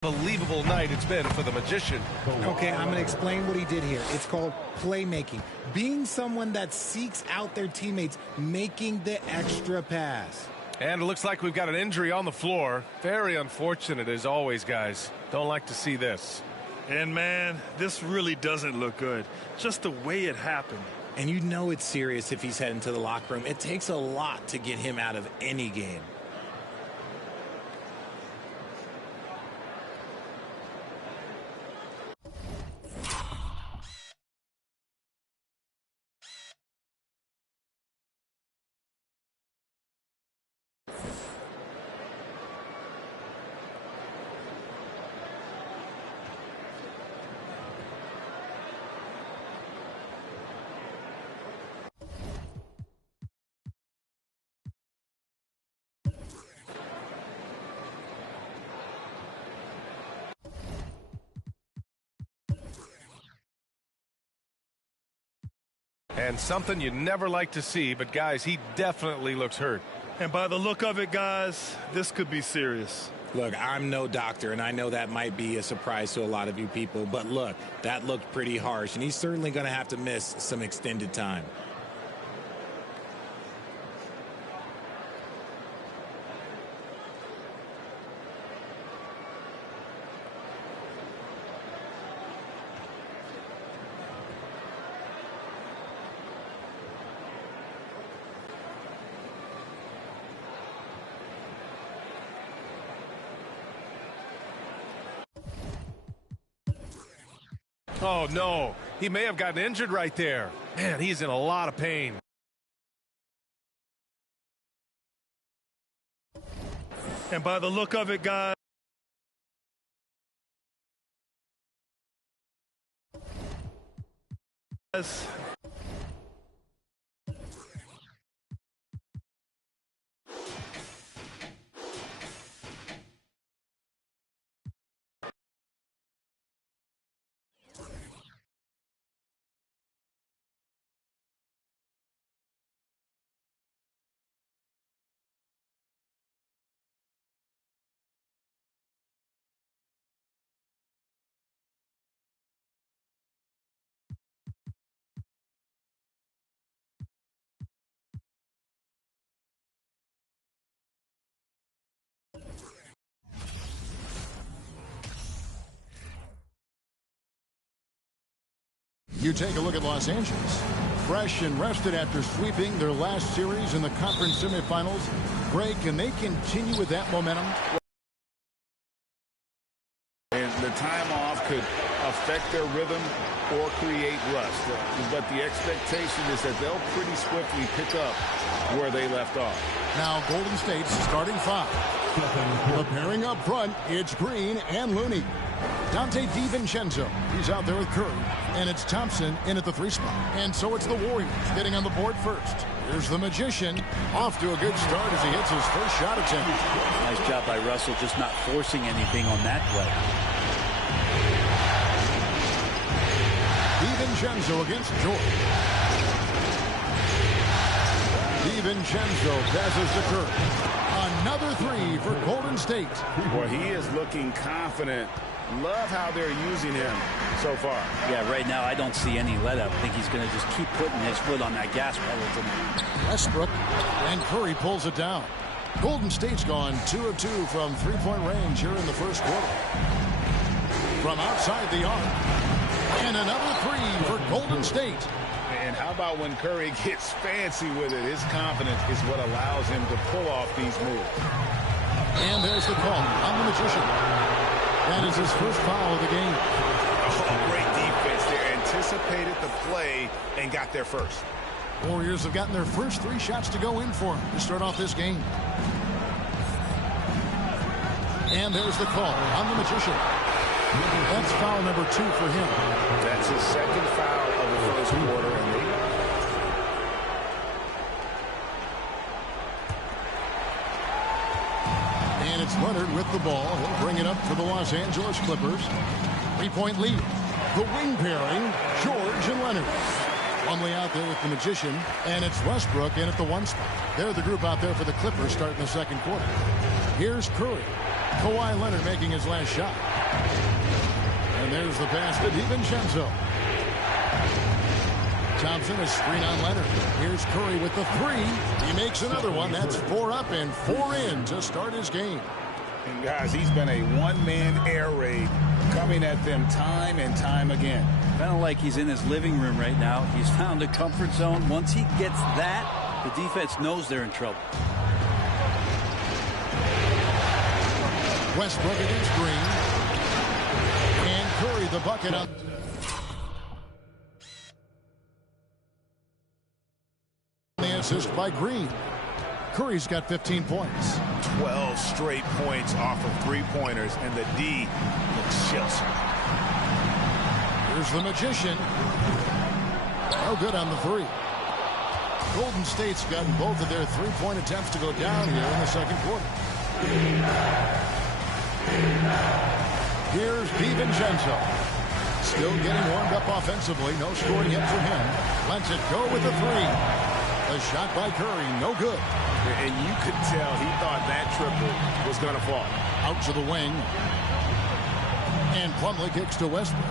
unbelievable night it's been for the Magician. Okay, I'm going to explain what he did here. It's called playmaking. Being someone that seeks out their teammates, making the extra pass. And it looks like we've got an injury on the floor. Very unfortunate as always, guys. Don't like to see this. And man, this really doesn't look good. Just the way it happened. And you know it's serious if he's heading to the locker room. It takes a lot to get him out of any game. And something you never like to see, but guys, he definitely looks hurt. And by the look of it, guys, this could be serious. Look, I'm no doctor, and I know that might be a surprise to a lot of you people, but look, that looked pretty harsh, and he's certainly going to have to miss some extended time. Oh, no. He may have gotten injured right there. Man, he's in a lot of pain. And by the look of it, guys, You take a look at Los Angeles. Fresh and rested after sweeping their last series in the conference semifinals. Greg, can they continue with that momentum? And the time off could affect their rhythm or create rust. But the expectation is that they'll pretty swiftly pick up where they left off. Now Golden State's starting five. The pairing up front, it's Green and Looney. Dante DiVincenzo, he's out there with Curry. And it's Thompson in at the 3 spot. And so it's the Warriors getting on the board first. Here's the Magician, off to a good start as he hits his first shot attempt. Nice job by Russell, just not forcing anything on that play. DiVincenzo against George. DiVincenzo passes to Curry. Another 3 for Golden State. Well, he is looking confident. Love how they're using him so far. Yeah, right now I don't see any let up. I think he's going to just keep putting his foot on that gas pedal tonight. Westbrook, and Curry pulls it down. Golden State's gone 2 of 2 from 3-point range here in the first quarter. From outside the arc. And another 3 for Golden State. And how about when Curry gets fancy with it? His confidence is what allows him to pull off these moves. And there's the call on the Magician. That is his first foul of the game. Oh, great defense there. Anticipated the play and got there first. Warriors have gotten their first 3 shots to go in for him to start off this game. And there's the call on the Magician. That's foul number 2 for him. That's his second foul of the first quarter. And it's Leonard with the ball. He'll bring it up for the Los Angeles Clippers. 3-point lead. The wing pairing, George and Leonard. Plumlee out there with the Magician, and it's Westbrook in at the 1 spot. They're the group out there for the Clippers starting the second quarter. Here's Curry. Kawhi Leonard making his last shot. And there's the pass to DiVincenzo. Thompson is screen on Leonard. Here's Curry with the 3. He makes another one. That's 4 up and 4 in to start his game. And guys, he's been a one-man air raid coming at them time and time again. Kind of like he's in his living room right now. He's found a comfort zone. Once he gets that, the defense knows they're in trouble. Westbrook against Green. And Curry the bucket up. The assist by Green. Curry's got 15 points. 12 straight points off of 3-pointers, and the D looks sheltered. Here's the Magician. No good on the 3. Golden State's gotten both of their 3-point attempts to go down here in the second quarter. Here's DiVincenzo. Still getting warmed up offensively. No scoring yet for him. Lets it go with the 3. A shot by Curry, no good. And you could tell he thought that triple was going to fall. Out to the wing. And Plumlee kicks to Westbrook.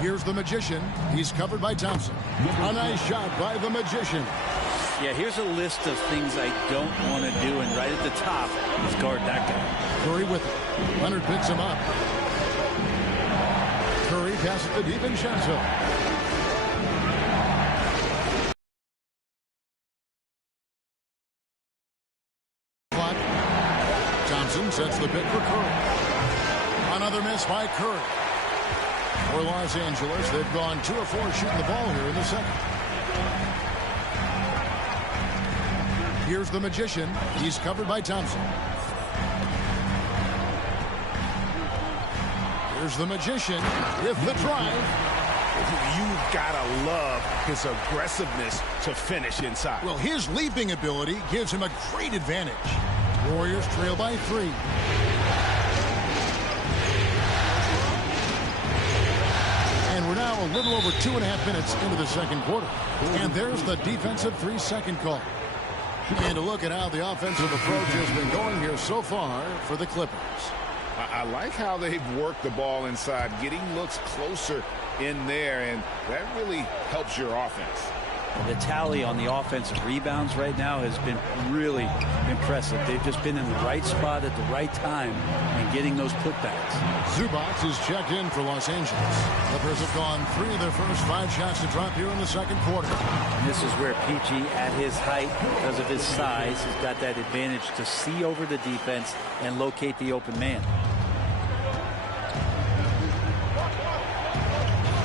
Here's the Magician. He's covered by Thompson. A nice shot by the Magician. Yeah, here's a list of things I don't want to do, and right at the top is guard that guy. Curry with it. Leonard picks him up. Curry passes to DiVincenzo. Thompson sets the pick for Curry. Another miss by Curry. For Los Angeles, they've gone 2 of 4 shooting the ball here in the second. Here's the Magician. He's covered by Thompson. Here's the Magician with the drive. You gotta love his aggressiveness to finish inside. Well, his leaping ability gives him a great advantage. Warriors trail by 3. And we're now a little over 2.5 minutes into the second quarter. And there's the defensive 3-second call. And a look at how the offensive approach has been going here so far for the Clippers. I like how they've worked the ball inside, getting looks closer in there, and that really helps your offense. The tally on the offensive rebounds right now has been really impressive. They've just been in the right spot at the right time and getting those putbacks. Zubac is checked in for Los Angeles. Clippers have gone 3 of their first 5 shots to drop here in the second quarter. And this is where PG, at his height, because of his size, has got that advantage to see over the defense and locate the open man.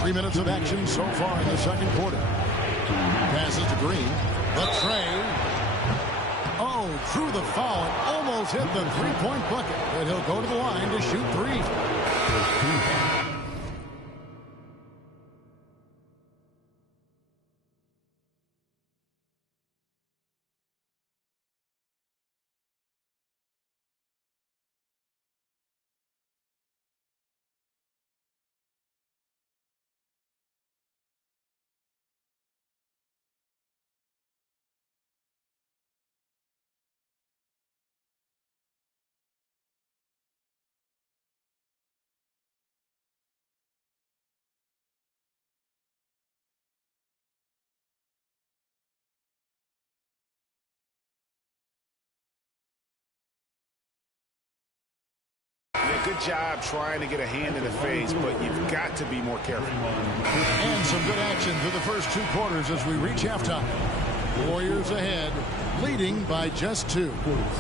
3 minutes of action so far in the second quarter. Passes to Green. The tray. Oh, through the foul and almost hit the three-point bucket. But he'll go to the line to shoot 3. Good job trying to get a hand in the face, but you've got to be more careful. And some good action through the first 2 quarters as we reach halftime. Warriors ahead, leading by just 2.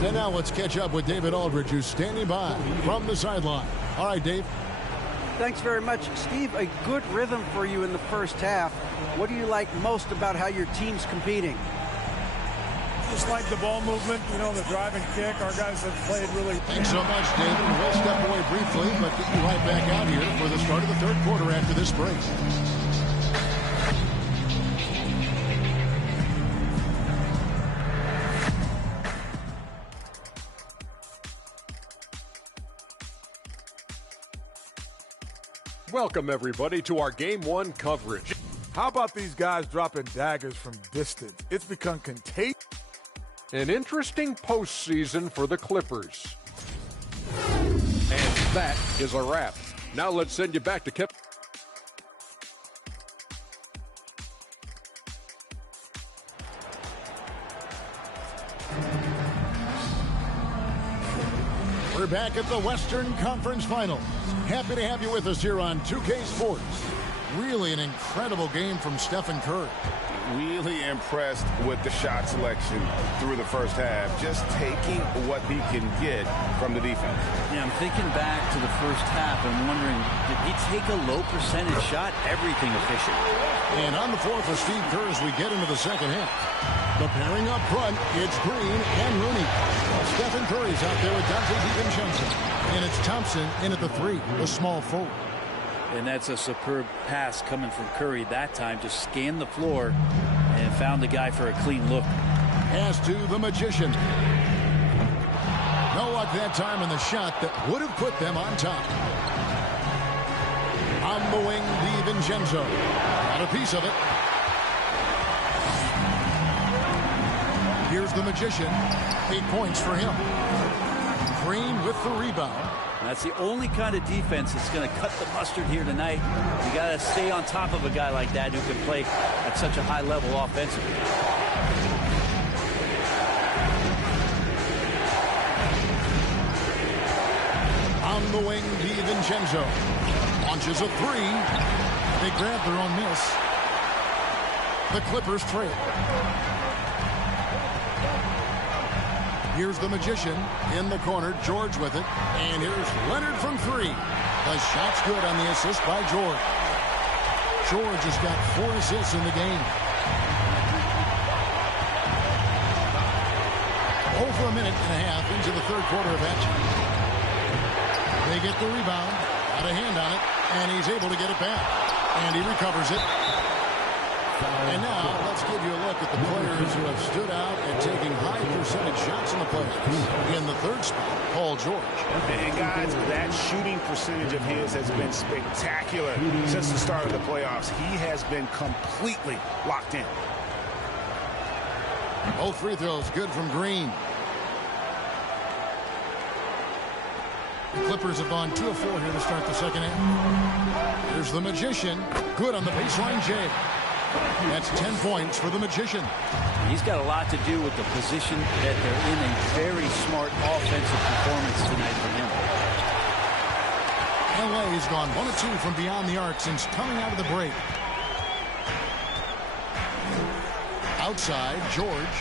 And now let's catch up with David Aldridge, who's standing by from the sideline. All right, Dave. Thanks very much, Steve. A good rhythm for you in the first half. What do you like most about how your team's competing? Just like the ball movement, you know, the drive and kick. Our guys have played really. Thanks so much, David. We'll step away briefly, but get you right back out here for the start of the third quarter after this break. Welcome, everybody, to our Game 1 coverage. How about these guys dropping daggers from distance? It's become contagious. An interesting postseason for the Clippers. And that is a wrap. Now let's send you back to Kevin. We're back at the Western Conference Finals. Happy to have you with us here on 2K Sports. Really an incredible game from Stephen Curry. Really impressed with the shot selection through the first half. Just taking what he can get from the defense. Yeah, I'm thinking back to the first half and wondering, did he take a low percentage shot? Everything efficient. And on the floor for Steve Kerr as we get into the second half. The pairing up front, it's Green and Rooney. Stephen Curry's out there with Dante DiVincenzo. And it's Thompson in at the 3, the small forward. And that's a superb pass coming from Curry that time. Just scanned the floor and found the guy for a clean look. Pass to the Magician. No luck that time in the shot that would have put them on top. On the wing, DiVincenzo. Got a piece of it. Here's the Magician. 8 points for him. Green with the rebound. That's the only kind of defense that's going to cut the mustard here tonight. You got to stay on top of a guy like that who can play at such a high level offensively. On the wing, DiVincenzo launches a 3. They grab their own miss. The Clippers trail. Here's the Magician in the corner. George with it. And here's Leonard from 3. The shot's good on the assist by George. George has got 4 assists in the game. Over a minute and a half into the third quarter of action. They get the rebound. Got a hand on it. And he's able to get it back. And he recovers it. And now let's give you a look at the players who have stood out and taking high percentage shots in the playoffs. In the third spot, Paul George. And guys, that shooting percentage of his has been spectacular since the start of the playoffs. He has been completely locked in. Both free throws good from Green. The Clippers have gone 2 of 4 here to start the second half. Here's the Magician. Good on the baseline J. That's 10 points for the Magician. He's got a lot to do with the position that they're in. A very smart offensive performance tonight from him. LA has gone 1 of 2 from beyond the arc since coming out of the break. Outside, George.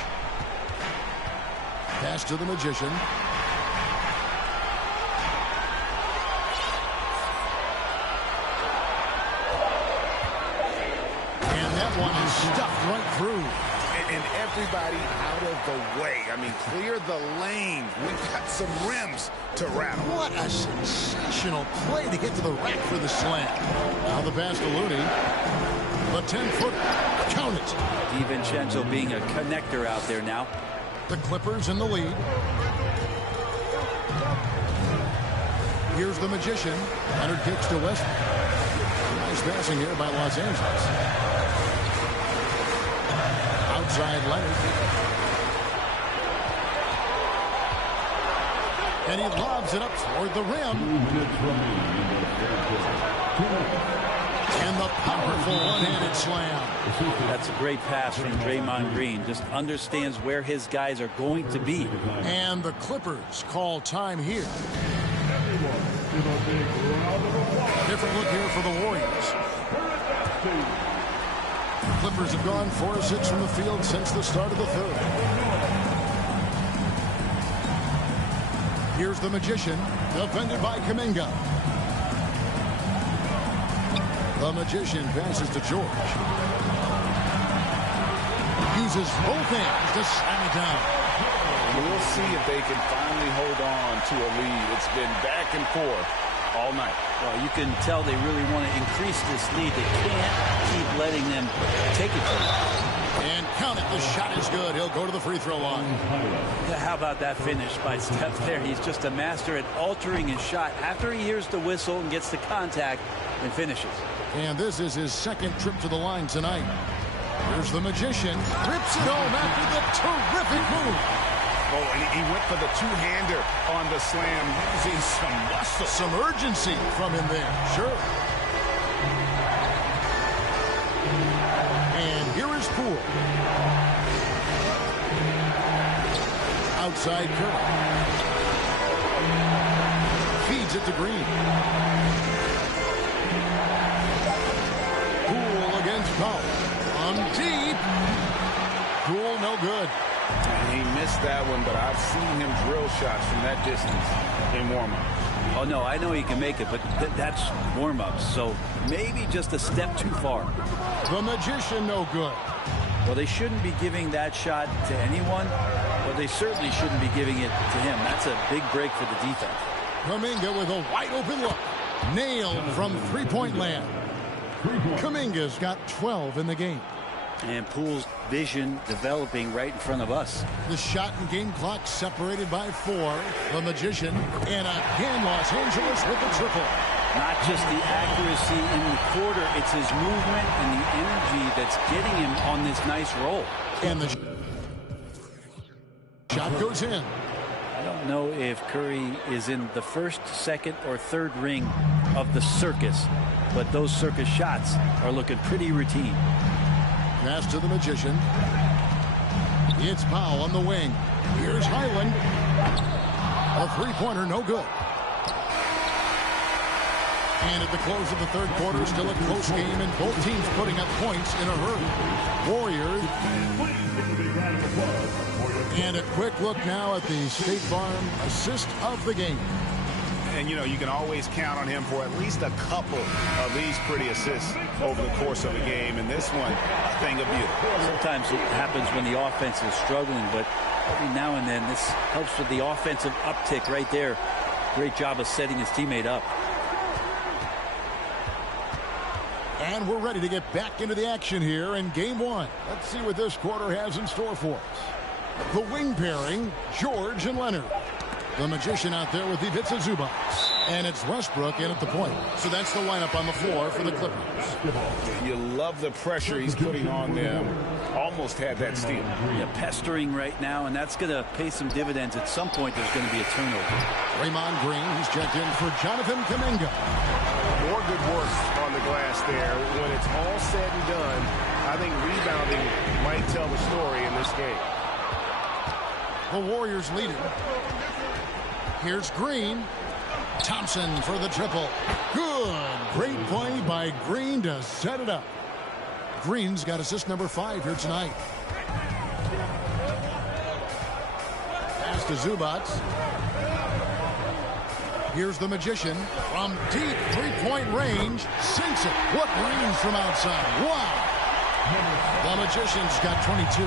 Pass to the Magician. One is stuffed right through. And everybody out of the way. I mean, clear the lane. We've got some rims to rattle. What a sensational play to get to the rack for the slam. Now the pass to Looney. The 10-foot. Count it. DiVincenzo being a connector out there now. The Clippers in the lead. Here's the Magician. Leonard kicks to Westbrook. Nice passing here by Los Angeles. Outside Leonard. And he lobs it up toward the rim. And the powerful one-handed slam. That's a great pass from Draymond Green. Just understands where his guys are going to be. And the Clippers call time here. Different look here for the Warriors. Clippers have gone 4 of 6 from the field since the start of the third. Here's the Magician, defended by Kuminga. The Magician passes to George. Uses both hands to slam it down. We'll see if they can finally hold on to a lead. It's been back and forth all night. Well, you can tell they really want to increase this lead. They can't keep letting them take it from them. And count it. The shot is good. He'll go to the free throw line. How about that finish by Steph there? He's just a master at altering his shot after he hears the whistle and gets the contact and finishes. And this is his second trip to the line tonight. Here's the Magician. Rips it home after the terrific move. Oh, and he went for the two-hander on the slam, using some muscle. Some urgency from him there, sure. And here is Poole. Outside Curry. Feeds it to Green. Poole against Powell. On deep. Poole no good. And he missed that one, but I've seen him drill shots from that distance in warm-up. Oh, no, I know he can make it, but that's warm-ups, so maybe just a step too far. The Magician no good. Well, they shouldn't be giving that shot to anyone, but they certainly shouldn't be giving it to him. That's a big break for the defense. Kuminga with a wide-open look. Nailed from three-point land. Kuminga's got 12 in the game. And Poole's vision developing right in front of us. The shot and game clock separated by 4. The Magician, and again Los Angeles with the triple. Not just the accuracy in the quarter, it's his movement and the energy that's getting him on this nice roll. And the shot goes in. I don't know if Curry is in the first, second, or third ring of the circus, but those circus shots are looking pretty routine. Pass to the Magician. It's Powell on the wing. Here's Highland. A three-pointer, no good. And at the close of the third quarter, still a close game, and both teams putting up points in a hurry. Warriors. And a quick look now at the State Farm assist of the game. And, you know, you can always count on him for at least a couple of these pretty assists over the course of a game. And this one, a thing of beauty. Sometimes it happens when the offense is struggling, but every now and then this helps with the offensive uptick right there. Great job of setting his teammate up. And we're ready to get back into the action here in game one. Let's see what this quarter has in store for us. The wing pairing, George and Leonard. The Magician out there with Ivica Zubac. And it's Westbrook in at the point. So that's the lineup on the floor for the Clippers. You love the pressure he's putting on them. Almost had that steal. Yeah, pestering right now, and that's going to pay some dividends. At some point, there's going to be a turnover. Draymond Green, he's checked in for Jonathan Kuminga. More good work on the glass there. When it's all said and done, I think rebounding might tell the story in this game. The Warriors lead it. Here's Green. Thompson for the triple. Good. Great play by Green to set it up. Green's got assist number 5 here tonight. Pass to Zubac. Here's the Magician from deep three-point range. Sinks it. What range from outside. Wow. The Magician's got 22.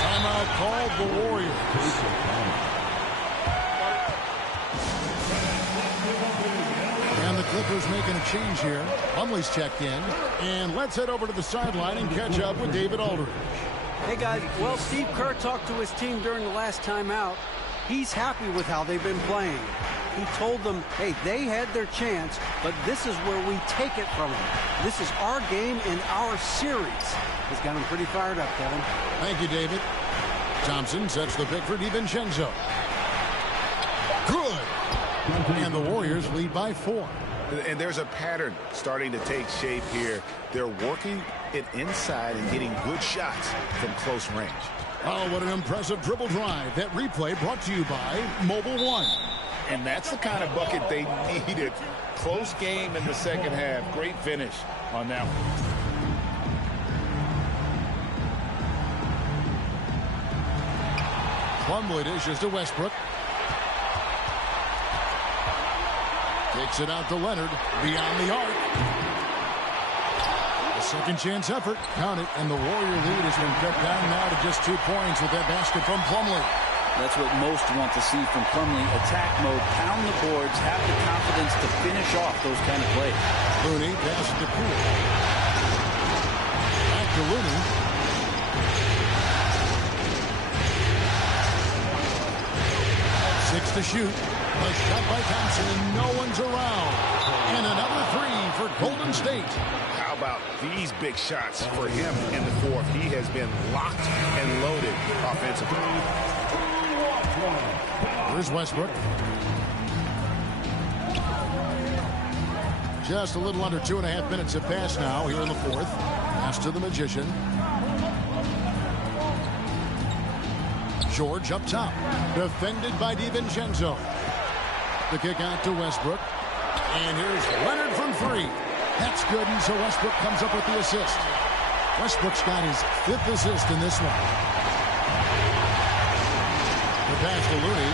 Timeout called the Warriors. And the Clippers making a change here. Plumlee's checked in. And let's head over to the sideline and catch up with David Aldridge. Hey, guys. Well, Steve Kerr talked to his team during the last timeout. He's happy with how they've been playing. He told them, hey, they had their chance, but this is where we take it from them. This is our game and our series. He's got him pretty fired up, Kevin. Thank you, David. Thompson sets the pick for DiVincenzo. Good. And the Warriors lead by 4. And there's a pattern starting to take shape here. They're working it inside and getting good shots from close range. Oh, what an impressive dribble drive. That replay brought to you by Mobile One. And that's the kind of bucket they needed. Close game in the second half. Great finish on that one. Plumlee dishes to Westbrook. Takes it out to Leonard. Beyond the arc. A second chance effort. Count it. And the Warrior lead has been cut down now to just 2 points with that basket from Plumlee. That's what most want to see from Plumlee. Attack mode, pound the boards, have the confidence to finish off those kind of plays. Looney passes to Poole. Back to Looney. Six to shoot. A shot by Thompson, and no one's around. And another 3 for Golden State. How about these big shots for him in the fourth? He has been locked and loaded offensively. Here's Westbrook. Just a little under 2.5 minutes have passed now here in the fourth. Pass to the Magician. George up top. Defended by DiVincenzo. The kick out to Westbrook. And here's Leonard from 3. That's good, and so Westbrook comes up with the assist. Westbrook's got his 5th assist in this one. The pass to Looney.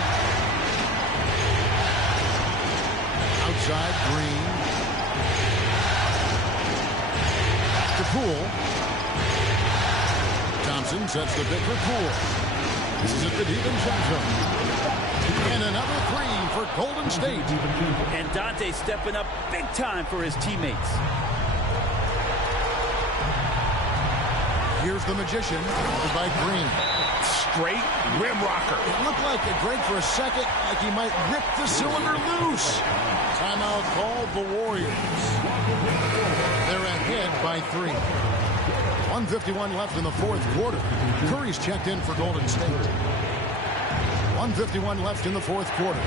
Outside, Green. To Poole. Thompson sets the pick for Poole. This is it to DiVincenzo. And another 3 for Golden State. And Dante stepping up big time for his teammates. Here's the Magician by Green. Straight rim rocker. It looked like a break for a second, like he might rip the cylinder loose. Timeout called the Warriors. They're ahead by 3. 1:51 left in the fourth quarter. Curry's checked in for Golden State. 1:51 left in the fourth quarter.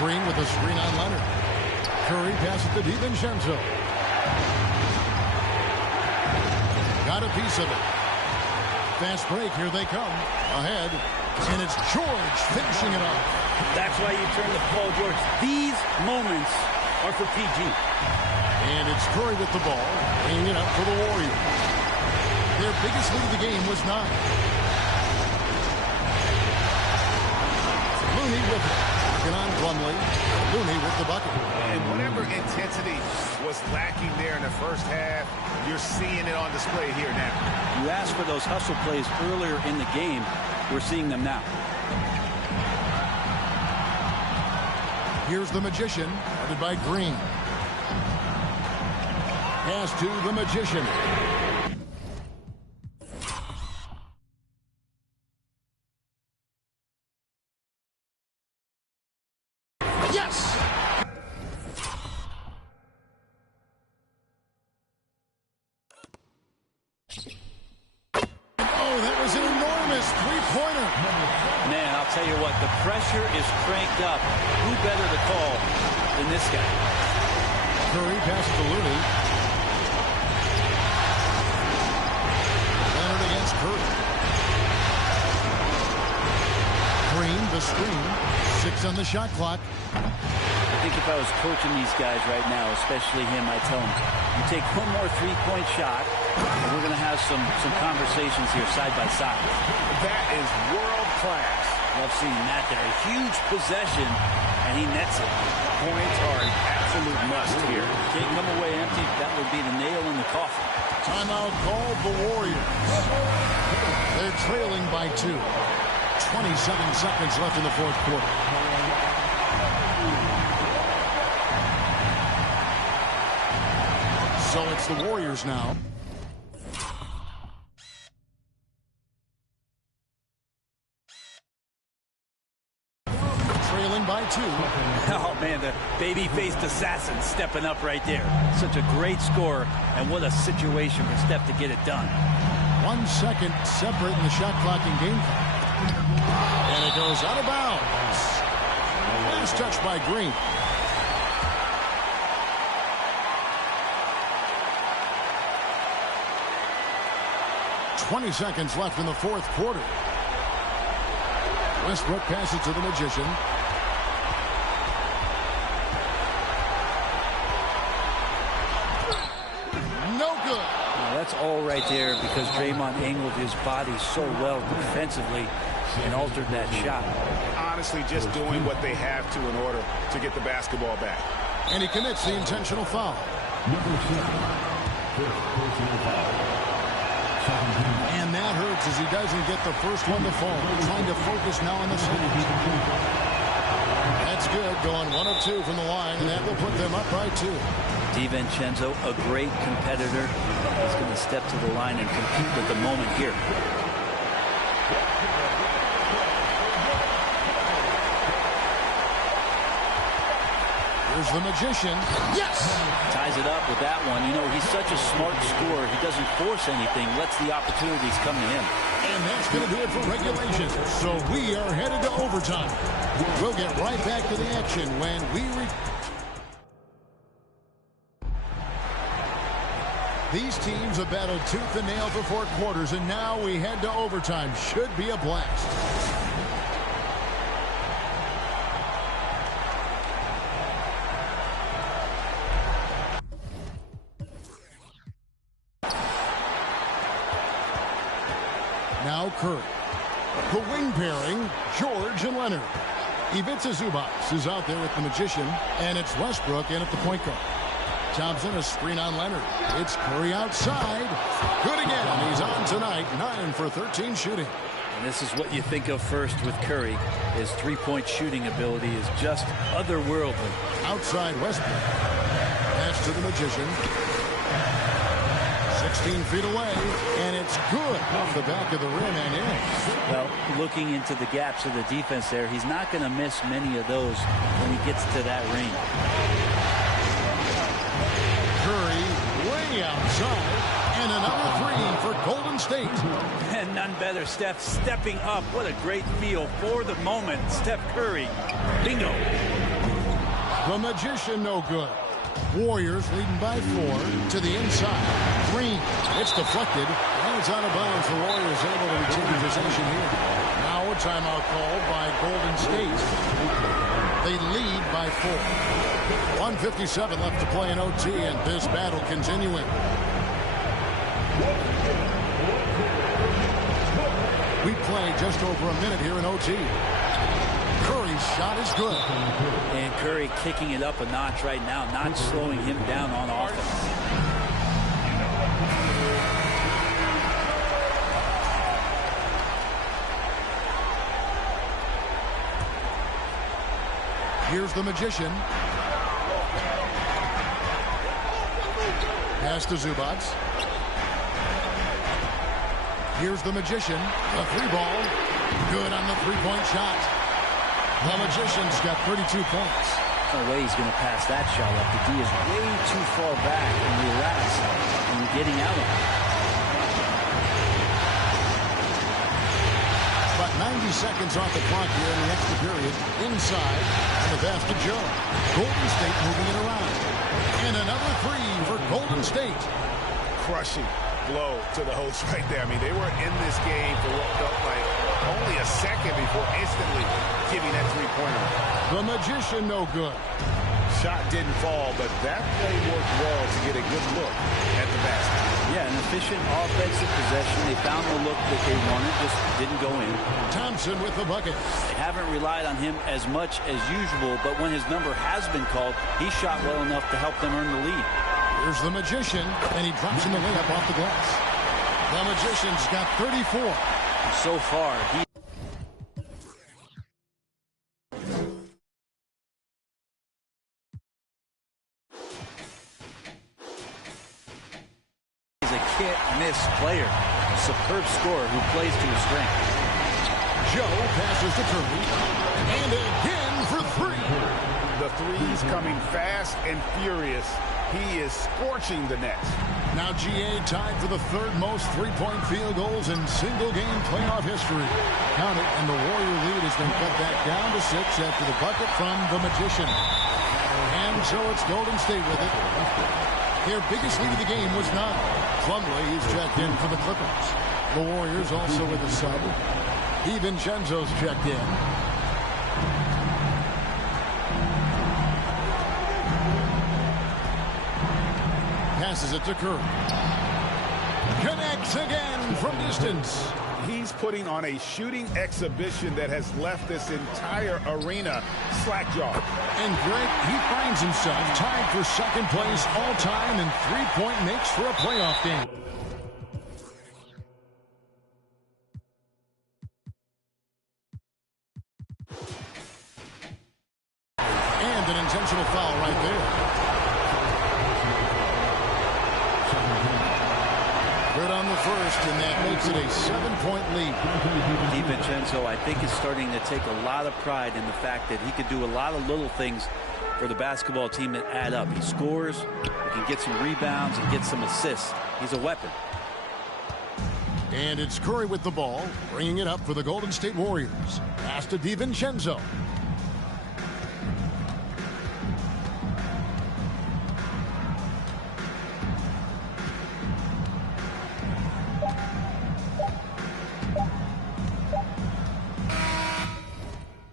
Green with a screen on Leonard. Curry passes to DiVincenzo. Got a piece of it. Fast break. Here they come. Ahead. And it's George finishing it off. That's why you turn to Paul George. These moments are for PG. And it's Curry with the ball. Laying it up for the Warriors. Their biggest lead of the game was 9. Looney with it. Working on Plumlee. Looney with the bucket. And whatever intensity was lacking there in the first half, you're seeing it on display here now. You asked for those hustle plays earlier in the game. We're seeing them now. Here's the Magician, guarded by Green. Pass to the Magician. Yes! Oh, that was an enormous three-pointer. Man, I'll tell you what, the pressure is cranked up. Who better to call than this guy? Curry passes to Looney. Leonard against Curry. Green, the screen. 6 on the shot clock. I think if I was coaching these guys right now, especially him, I'd tell him, you take one more three-point shot, and we're going to have some conversations here side by side. That is world class. Love seeing that there. A huge possession, and he nets it. Points are an absolute must here. Can't come away empty. That would be the nail in the coffin. Timeout called the Warriors. They're trailing by 2. 27 seconds left in the fourth quarter. So it's the Warriors now. Trailing by 2. Oh, man, the baby-faced assassin stepping up right there. Such a great score, and what a situation for Steph to get it done. 1 second separating the shot clock and game clock. And it goes out of bounds. Last touch by Green. "20 seconds left in the fourth quarter. Westbrook passes to the Magician. No good. Now that's all right there because Draymond angled his body so well defensively and altered that shot. Honestly, just doing what they have to in order to get the basketball back. And he commits the intentional foul. And that hurts as he doesn't get the first one to fall. Trying to focus now on the second. That's good. Going 1 of 2 from the line, and that will put them up by 2. DiVincenzo, a great competitor. He's going to step to the line and compete with the moment here. Here's the Magician. Yes! Ties it up with that one. You know, he's such a smart scorer. He doesn't force anything, lets the opportunities come to him. And that's going to do it for regulation. So we are headed to overtime. We'll get right back to the action when we These teams have battled tooth and nail for 4 quarters, and now we head to overtime. Should be a blast. Now Curry. The wing pairing, George and Leonard. Ivica Zubac is out there with the Magician, and it's Westbrook in at the point guard. Thompson, a screen on Leonard. It's Curry outside. Good again. He's on tonight. 9 for 13 shooting. And this is what you think of first with Curry. His three-point shooting ability is just otherworldly. Outside Westbrook. Pass to the Magician. 6 15 feet away, and it's good off the back of the rim and in. Well, looking into the gaps of the defense there, he's not going to miss many of those when he gets to that ring. Curry way outside, and another three for Golden State. And none better, Steph stepping up. What a great feel for the moment. Steph Curry. Bingo. The Magician no good. Warriors leading by 4 to the inside. Green. It's deflected, and it's out of bounds. The Warriors able to retain possession here. Now a timeout called by Golden State. They lead by 4. 1:57 left to play in OT, and this battle continuing. We play just over a minute here in OT. Curry's shot is good. And Curry kicking it up a notch right now, not slowing him down on offense. Here's the Magician. Pass to Zubac. Here's the Magician. The three ball. Good on the three-point shot. The Magician's got 32 points. No way he's going to pass that shot up. The D is way too far back and relaxed and getting out of it. About 90 seconds off the clock here in the extra period. Inside, and the basket Joe. Golden State moving it around. And another three for Golden State. Crushing blow to the host right there. I mean, they were in this game for what felt like only a second before instantly giving that three-pointer. The Magician no good. Shot didn't fall, but that play worked well to get a good look at the basket. Yeah, an efficient offensive possession. They found the look that they wanted, just didn't go in. Thompson with the bucket. They haven't relied on him as much as usual, but when his number has been called, he shot well enough to help them earn the lead. Here's the Magician, and he drops in the layup off the glass. The Magician's got 34. So far, he is a can't-miss player. A superb scorer who plays to his strength. Joe passes to Curry, and again for three. The threes coming fast and furious. He is scorching the net. Now GA tied for the third most three-point field goals in single-game playoff history. Count it, and the Warrior lead has been cut back down to 6 after the bucket from the Magician. And so it's Golden State with it. Their biggest lead of the game was 9. Plumlee is checked in for the Clippers. The Warriors also with a sub. DiVincenzo's checked in. Passes it to Curry. Connects again from distance. He's putting on a shooting exhibition that has left this entire arena slack-jawed. And Greg, he finds himself tied for second place all-time in three-point makes for a playoff game. And an intentional foul right there. Good on the first, and that makes it a 7-point lead. DiVincenzo, I think, is starting to take a lot of pride in the fact that he could do a lot of little things for the basketball team that add up. He scores, he can get some rebounds, and get some assists. He's a weapon. And it's Curry with the ball, bringing it up for the Golden State Warriors. Pass to DiVincenzo.